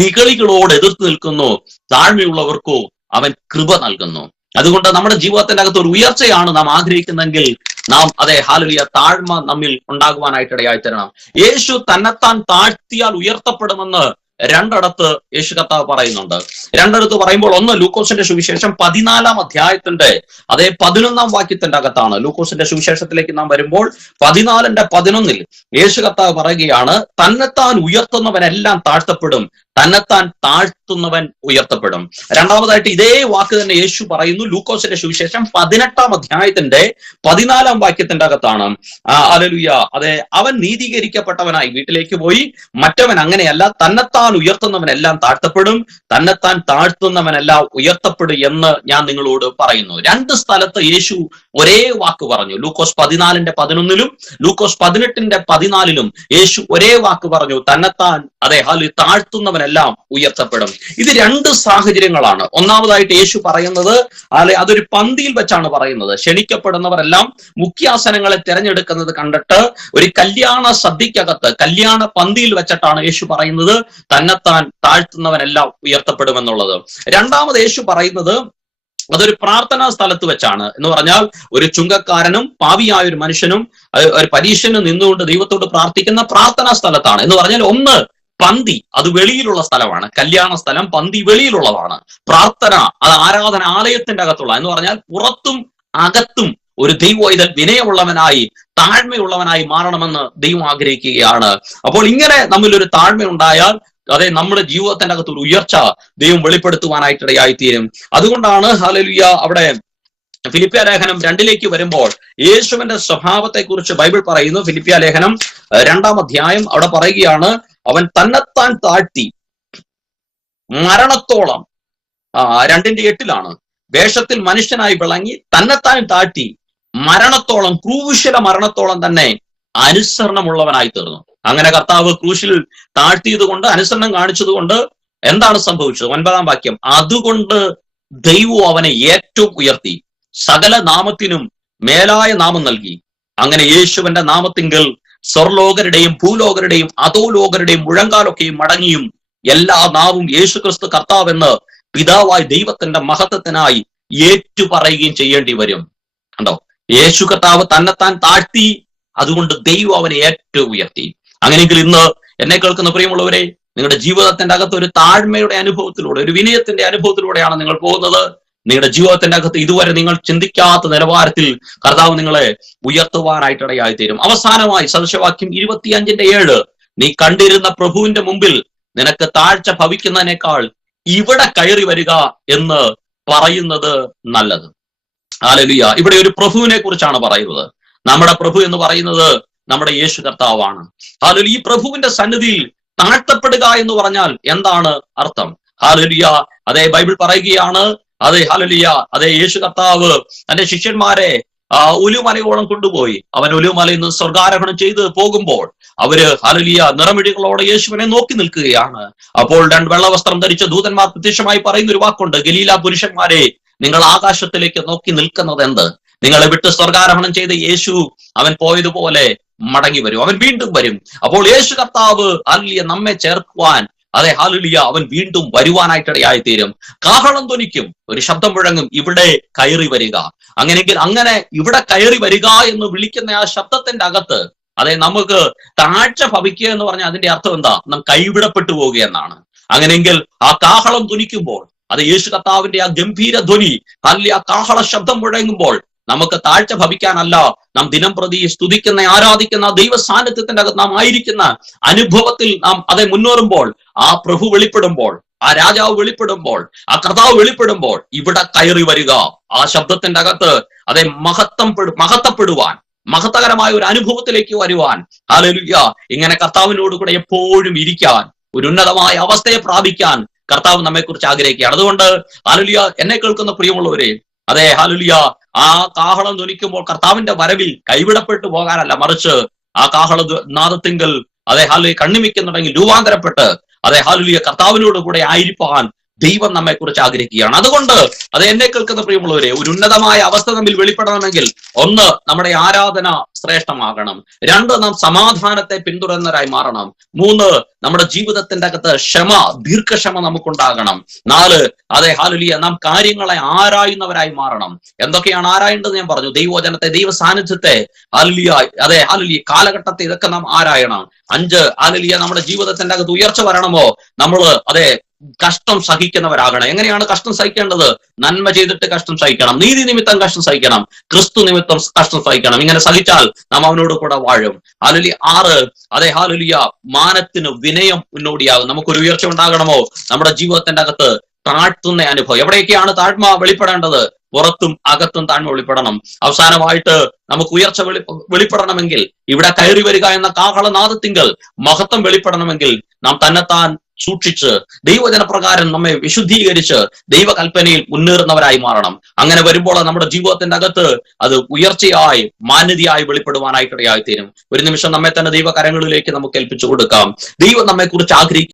നിഗളികളോട് എതിർത്ത് നിൽക്കുന്നു, താഴ്മയുള്ളവർക്കോ അവൻ കൃപ നൽകുന്നു. അതുകൊണ്ട് നമ്മുടെ ജീവിതത്തിന്റെ അകത്ത് ഒരു ഉയർച്ചയാണ് നാം ആഗ്രഹിക്കുന്നെങ്കിൽ നാം ഹല്ലേലൂയ താഴ്മ നമ്മിൽ ഉണ്ടാകുവാനായിട്ടിടയായി തരണം. യേശു തന്നെത്താൻ താഴ്ത്തിയാൽ ഉയർത്തപ്പെടുമെന്ന് 2 യേശു കർത്താവ് പറയുന്നുണ്ട്. 2 പറയുമ്പോൾ, 1 ലൂക്കോസിന്റെ സുവിശേഷം 14-ാം അധ്യായത്തിന്റെ 11-ാം വാക്യത്തിന്റെ അകത്താണ്. ലൂക്കോസിന്റെ സുവിശേഷത്തിലേക്ക് നാം വരുമ്പോൾ 14-ന്റെ 11 യേശു കർത്താവ് പറയുകയാണ്, തന്നെത്താൻ ഉയർത്തുന്നവനെല്ലാം താഴ്ത്തപ്പെടും, തന്നെത്താൻ താഴ്ത്തുന്നവൻ ഉയർത്തപ്പെടും. 2-ാമതായിട്ട് ഇതേ വാക്ക് തന്നെ യേശു പറയുന്നു ലൂക്കോസിന്റെ സുവിശേഷം 18-ാം അധ്യായത്തിന്റെ 14-ാം വാക്യത്തിന്റെ അകത്താണ്. ഹല്ലേലൂയ. അവൻ നീതീകരിക്കപ്പെട്ടവനായി വീട്ടിലേക്ക് പോയി, മറ്റവൻ അങ്ങനെയല്ല, തന്നെത്താൻ ഉയർത്തുന്നവനെല്ലാം താഴ്ത്തപ്പെടും, തന്നെത്താൻ താഴ്ത്തുന്നവനെല്ലാം ഉയർത്തപ്പെടും എന്ന് ഞാൻ നിങ്ങളോട് പറയുന്നു. 2 സ്ഥലത്ത് യേശു ഒരേ വാക്ക് പറഞ്ഞു. ലൂക്കോസ് 14:11 ലൂക്കോസ് 18:14 യേശു ഒരേ വാക്ക് പറഞ്ഞു, തന്നെത്താൻ താഴ്ത്തുന്നവനെല്ലാം ഉയർത്തപ്പെടും. ഇത് രണ്ട് സാഹചര്യങ്ങളാണ്. ഒന്നാമതായിട്ട് യേശു പറയുന്നത് അതൊരു പന്തിയിൽ വെച്ചാണ് പറയുന്നത്. ക്ഷണിക്കപ്പെടുന്നവരെല്ലാം മുഖ്യാസനങ്ങളെ തിരഞ്ഞെടുക്കുന്നത് കണ്ടിട്ട് ഒരു കല്യാണ സദ്യക്കകത്ത്, കല്യാണ പന്തിയിൽ വെച്ചിട്ടാണ് യേശു പറയുന്നത് തന്നെത്താൻ താഴ്ത്തുന്നവനെല്ലാം ഉയർത്തപ്പെടുമെന്നുള്ളത്. രണ്ടാമത് യേശു പറയുന്നത് അതൊരു പ്രാർത്ഥനാ സ്ഥലത്ത് വെച്ചാണ്. എന്ന് പറഞ്ഞാൽ ഒരു ചുങ്കക്കാരനും പാപിയായ ഒരു മനുഷ്യനും ഒരു പരീക്ഷനും നിന്നുകൊണ്ട് ദൈവത്തോട് പ്രാർത്ഥിക്കുന്ന പ്രാർത്ഥനാ സ്ഥലത്താണ്. എന്ന് പറഞ്ഞാൽ ഒന്ന് പന്തി, അത് വെളിയിലുള്ള സ്ഥലമാണ്. കല്യാണ സ്ഥലം, പന്തി വെളിയിലുള്ളതാണ്. പ്രാർത്ഥന അത് ആരാധന ആലയത്തിന്റെ അകത്തുള്ള, എന്ന് പറഞ്ഞാൽ പുറത്തും അകത്തും ഒരു ദൈവവൈതൽ വിനയമുള്ളവനായി താഴ്മയുള്ളവനായി മാറണമെന്ന് ദൈവം ആഗ്രഹിക്കുകയാണ്. അപ്പോൾ ഇങ്ങനെ നമ്മിലൊരു താഴ്മ ഉണ്ടായാൽ നമ്മുടെ ജീവിതത്തിന്റെ അകത്ത് ഒരു ഉയർച്ച ദൈവം വെളിപ്പെടുത്തുവാനായിട്ട് ഇടയായിത്തീരും. അതുകൊണ്ടാണ് ഹല്ലേലൂയ അവിടെ ഫിലിപ്പിയ ലേഖനം 2 വരുമ്പോൾ യേശുവിന്റെ സ്വഭാവത്തെ കുറിച്ച് ബൈബിൾ പറയുന്നു. ഫിലിപ്പിയ ലേഖനം 2 അവിടെ പറയുകയാണ്, അവൻ തന്നെത്താൻ താഴ്ത്തി മരണത്തോളം, 2:8 വേഷത്തിൽ മനുഷ്യനായി വിളങ്ങി തന്നെത്താൻ താഴ്ത്തി മരണത്തോളം, ക്രൂശില മരണത്തോളം തന്നെ അനുസരണമുള്ളവനായി തീർന്നു. അങ്ങനെ കർത്താവ് ക്രൂശിൽ താഴ്ത്തിയത് കൊണ്ട്, അനുസരണം കാണിച്ചത് കൊണ്ട് എന്താണ് സംഭവിച്ചത്? 9 വാക്യം, അതുകൊണ്ട് ദൈവം അവനെ ഏറ്റവും ഉയർത്തി സകല നാമത്തിനും മേലായ നാമം നൽകി. അങ്ങനെ യേശുവിന്റെ നാമത്തിങ്കൽ സ്വർലോകരുടെയും ഭൂലോകരുടെയും അധോലോകരുടെയും മുഴങ്കാലൊക്കെയും മടങ്ങിയും എല്ലാ നാവും യേശു ക്രിസ്തു കർത്താവെന്ന് പിതാവായ ദൈവത്തിന്റെ മഹത്വത്തിനായി ഏറ്റുപറയുകയും ചെയ്യേണ്ടി വരും. കണ്ടോ, യേശു കർത്താവ് തന്നെത്താൻ താഴ്ത്തി, അതുകൊണ്ട് ദൈവം അവനെ ഏറ്റവും ഉയർത്തി. അങ്ങനെയെങ്കിൽ ഇന്ന് എന്നെ കേൾക്കുന്ന പ്രിയമുള്ളവരെ, നിങ്ങളുടെ ജീവിതത്തിന്റെ അകത്ത് ഒരു താഴ്മയുടെ അനുഭവത്തിലൂടെ, ഒരു വിനയത്തിന്റെ അനുഭവത്തിലൂടെയാണ് നിങ്ങൾ പോകുന്നത്. നിങ്ങളുടെ ജീവിതത്തിന്റെ അകത്ത് ഇതുവരെ നിങ്ങൾ ചിന്തിക്കാത്ത നിലവാരത്തിൽ കർത്താവ് നിങ്ങളെ ഉയർത്തുവാനായിട്ട് ഇടയായിത്തീരും. അവസാനമായി സദൃശവാക്യം 25:7, നീ കണ്ടിരുന്ന പ്രഭുവിന്റെ മുമ്പിൽ നിനക്ക് താഴ്ച ഭവിക്കുന്നതിനേക്കാൾ ഇവിടെ കയറി വരിക എന്ന് പറയുന്നത് നല്ലത്. ഹല്ലേലൂയ. ഇവിടെ ഒരു പ്രഭുവിനെ കുറിച്ചാണ് പറയുന്നത്. നമ്മുടെ പ്രഭു എന്ന് പറയുന്നത് നമ്മുടെ യേശു കർത്താവാണ്. ഹല്ലേലൂയ. ഈ പ്രഭുവിന്റെ സന്നിധിയിൽ താഴ്ത്തപ്പെടുക എന്ന് പറഞ്ഞാൽ എന്താണ് അർത്ഥം? ഹല്ലേലൂയ. അതേ ബൈബിൾ പറയുകയാണ്, ഹല്ലേലൂയ, യേശു കർത്താവ് തന്റെ ശിഷ്യന്മാരെ ഒലിവുമലയോളം കൊണ്ടുപോയി. അവൻ ഒലിവുമലയിൽ നിന്ന് സ്വർഗാരോഹണം ചെയ്ത് പോകുമ്പോൾ അവര് ഹല്ലേലൂയ നിറമിടികളോടെ യേശുവിനെ നോക്കി നിൽക്കുകയാണ്. അപ്പോൾ 2 വെള്ളവസ്ത്രം ധരിച്ച ദൂതന്മാർ പ്രത്യക്ഷമായി പറയുന്ന ഒരു വാക്കുണ്ട്, ഗലീല പുരുഷന്മാരെ, നിങ്ങൾ ആകാശത്തിലേക്ക് നോക്കി നിൽക്കുന്നത് എന്ത്? നിങ്ങളെ വിട്ട് സ്വർഗാരോഹണം ചെയ്ത യേശു അവൻ പോയതുപോലെ മടങ്ങി വരും, അവൻ വീണ്ടും വരും. അപ്പോൾ യേശു കർത്താവ് ഹല്ലേലൂയ നമ്മെ ചേർക്കുവാൻ, ഹല്ലേലൂയ, അവൻ വീണ്ടും വരുവാനായിട്ടിടയായി തീരും. കാഹളം ധ്വനിക്കും, ഒരു ശബ്ദം മുഴങ്ങും, ഇവിടെ കയറി വരിക. അങ്ങനെയെങ്കിൽ അങ്ങനെ ഇവിടെ കയറി വരിക എന്ന് വിളിക്കുന്ന ആ ശബ്ദത്തിന്റെ അകത്ത് നമുക്ക് താഴ്ച ഭവിക്കുക എന്ന് പറഞ്ഞാൽ അതിന്റെ അർത്ഥം എന്താ? നാം കൈവിടപ്പെട്ടു പോവുക എന്നാണ്. അങ്ങനെയെങ്കിൽ ആ കാഹളം ധ്വനിക്കുമ്പോൾ, യേശു കർത്താവിന്റെ ആ ഗംഭീര ധ്വനി, ഹല്ലേലൂയ, ആ കാഹള ശബ്ദം മുഴങ്ങുമ്പോൾ നമുക്ക് താഴ്ച ഭവിക്കാനല്ല, നാം ദിനം പ്രതി സ്തുതിക്കുന്ന ആരാധിക്കുന്ന ദൈവ സാന്നിധ്യത്തിന്റെ അകത്ത് നാം ആയിരിക്കുന്ന അനുഭവത്തിൽ നാം മുന്നേറുമ്പോൾ, ആ പ്രഭു വെളിപ്പെടുമ്പോൾ, ആ രാജാവ് വെളിപ്പെടുമ്പോൾ, ആ കർത്താവ് വെളിപ്പെടുമ്പോൾ ഇവിടെ കയറി വരിക. ആ ശബ്ദത്തിന്റെ അകത്ത് മഹത്വപ്പെടുവാൻ, മഹത്വകരമായ ഒരു അനുഭവത്തിലേക്ക് വരുവാൻ, ഹല്ലേലൂയ, ഇങ്ങനെ കർത്താവിനോട് കൂടെ എപ്പോഴും ഇരിക്കാൻ, ഒരു ഉന്നതമായ അവസ്ഥയെ പ്രാപിക്കാൻ കർത്താവ് നമ്മെ കുറിച്ച് ആഗ്രഹിക്കുകയാണ്. അതുകൊണ്ട് ഹല്ലേലൂയ, എന്നെ കേൾക്കുന്ന പ്രിയമുള്ളവരെ, ഹല്ലേലൂയ, ആ കാഹളം ധ്വനിക്കുമ്പോൾ കർത്താവിന്റെ വരവിൽ കൈവിടപ്പെട്ടു പോകാനല്ല, മറിച്ച് ആ കാഹള നാദത്തിങ്കൽ ഹല്ലേലൂയ കണ്ണിമിക്കുന്നുണ്ടെങ്കിൽ രൂപാന്തരപ്പെട്ട് ഹല്ലേലൂയ കർത്താവിനോട് കൂടെ ആയിരിക്കാൻ ദൈവം നമ്മെ കുറിച്ച് ആഗ്രഹിക്കുകയാണ്. അതുകൊണ്ട് എന്നെ കേൾക്കുന്ന പ്രിയമുള്ളവരെ, ഒരു ഉന്നതമായ അവസ്ഥ നമ്മിൽ വെളിപ്പെടണമെങ്കിൽ 1, നമ്മുടെ ആരാധന ശ്രേഷ്ഠമാകണം. 2, നാം സമാധാനത്തെ പിന്തുടരുന്നവരായി മാറണം. 3, നമ്മുടെ ജീവിതത്തിന്റെ അകത്ത് ദീർഘക്ഷമ നമുക്കുണ്ടാകണം. 4, ഹല്ലേലൂയ, നാം കാര്യങ്ങളെ ആരായുന്നവരായി മാറണം. എന്തൊക്കെയാണ് ആരായേണ്ടത് ഞാൻ പറഞ്ഞു. ദൈവവചനത്തെ, ദൈവ സാന്നിധ്യത്തെ, ഹല്ലേലൂയ, കാലഘട്ടത്തെ, ഇതൊക്കെ നാം ആരായണം. 5, ഹല്ലേലൂയ, നമ്മുടെ ജീവിതത്തിന്റെ അകത്ത് ഉയർച്ച വരണമോ, നമ്മൾ കഷ്ടം സഹിക്കുന്നവരാകണം. എങ്ങനെയാണ് കഷ്ടം സഹിക്കേണ്ടത്? നന്മ ചെയ്തിട്ട് കഷ്ടം സഹിക്കണം, നീതി നിമിത്തം കഷ്ടം സഹിക്കണം, ക്രിസ്തു നിമിത്തം കഷ്ടം സഹിക്കണം. ഇങ്ങനെ സഹിച്ചാൽ നാം അവനോട് കൂടെ വാഴും. ഹല്ലേലൂയ. 6, ഹല്ലേലൂയ, മാനത്തിന് വിനയം മുന്നോടിയാകും. നമുക്കൊരു ഉയർച്ച ഉണ്ടാകണമോ, നമ്മുടെ ജീവിതത്തിന്റെ അകത്ത് താഴ്ത്തുന്ന അനുഭവം. എവിടെയൊക്കെയാണ് താഴ്മ വെളിപ്പെടേണ്ടത്? പുറത്തും അകത്തും താഴ്മ വെളിപ്പെടണം. അവസാനമായിട്ട് നമുക്ക് ഉയർച്ച വെളിപ്പെടണമെങ്കിൽ, ഇവിടെ കയറി വരിക എന്ന കാഹളനാദത്തിങ്കൽ മഹത്വം വെളിപ്പെടണമെങ്കിൽ നാം തന്നെത്താൻ സൂക്ഷിച്ച് ദൈവജനപ്രകാരം നമ്മെ വിശുദ്ധീകരിച്ച് ദൈവകൽപ്പനയിൽ മുന്നേറുന്നവരായി മാറണം. അങ്ങനെ വരുമ്പോൾ നമ്മുടെ ജീവിതത്തിന്റെ അകത്ത് അത് ഉയർച്ചയായി മാന്യതയായി വെളിപ്പെടുവാനായിട്ട് ഇടയായി തീരും. ഒരു നിമിഷം നമ്മെ തന്നെ ദൈവകരങ്ങളിലേക്ക് നമുക്ക് ഏൽപ്പിച്ചു കൊടുക്കാം. ദൈവം നമ്മെ കുറിച്ച് ആഗ്രഹിക്കും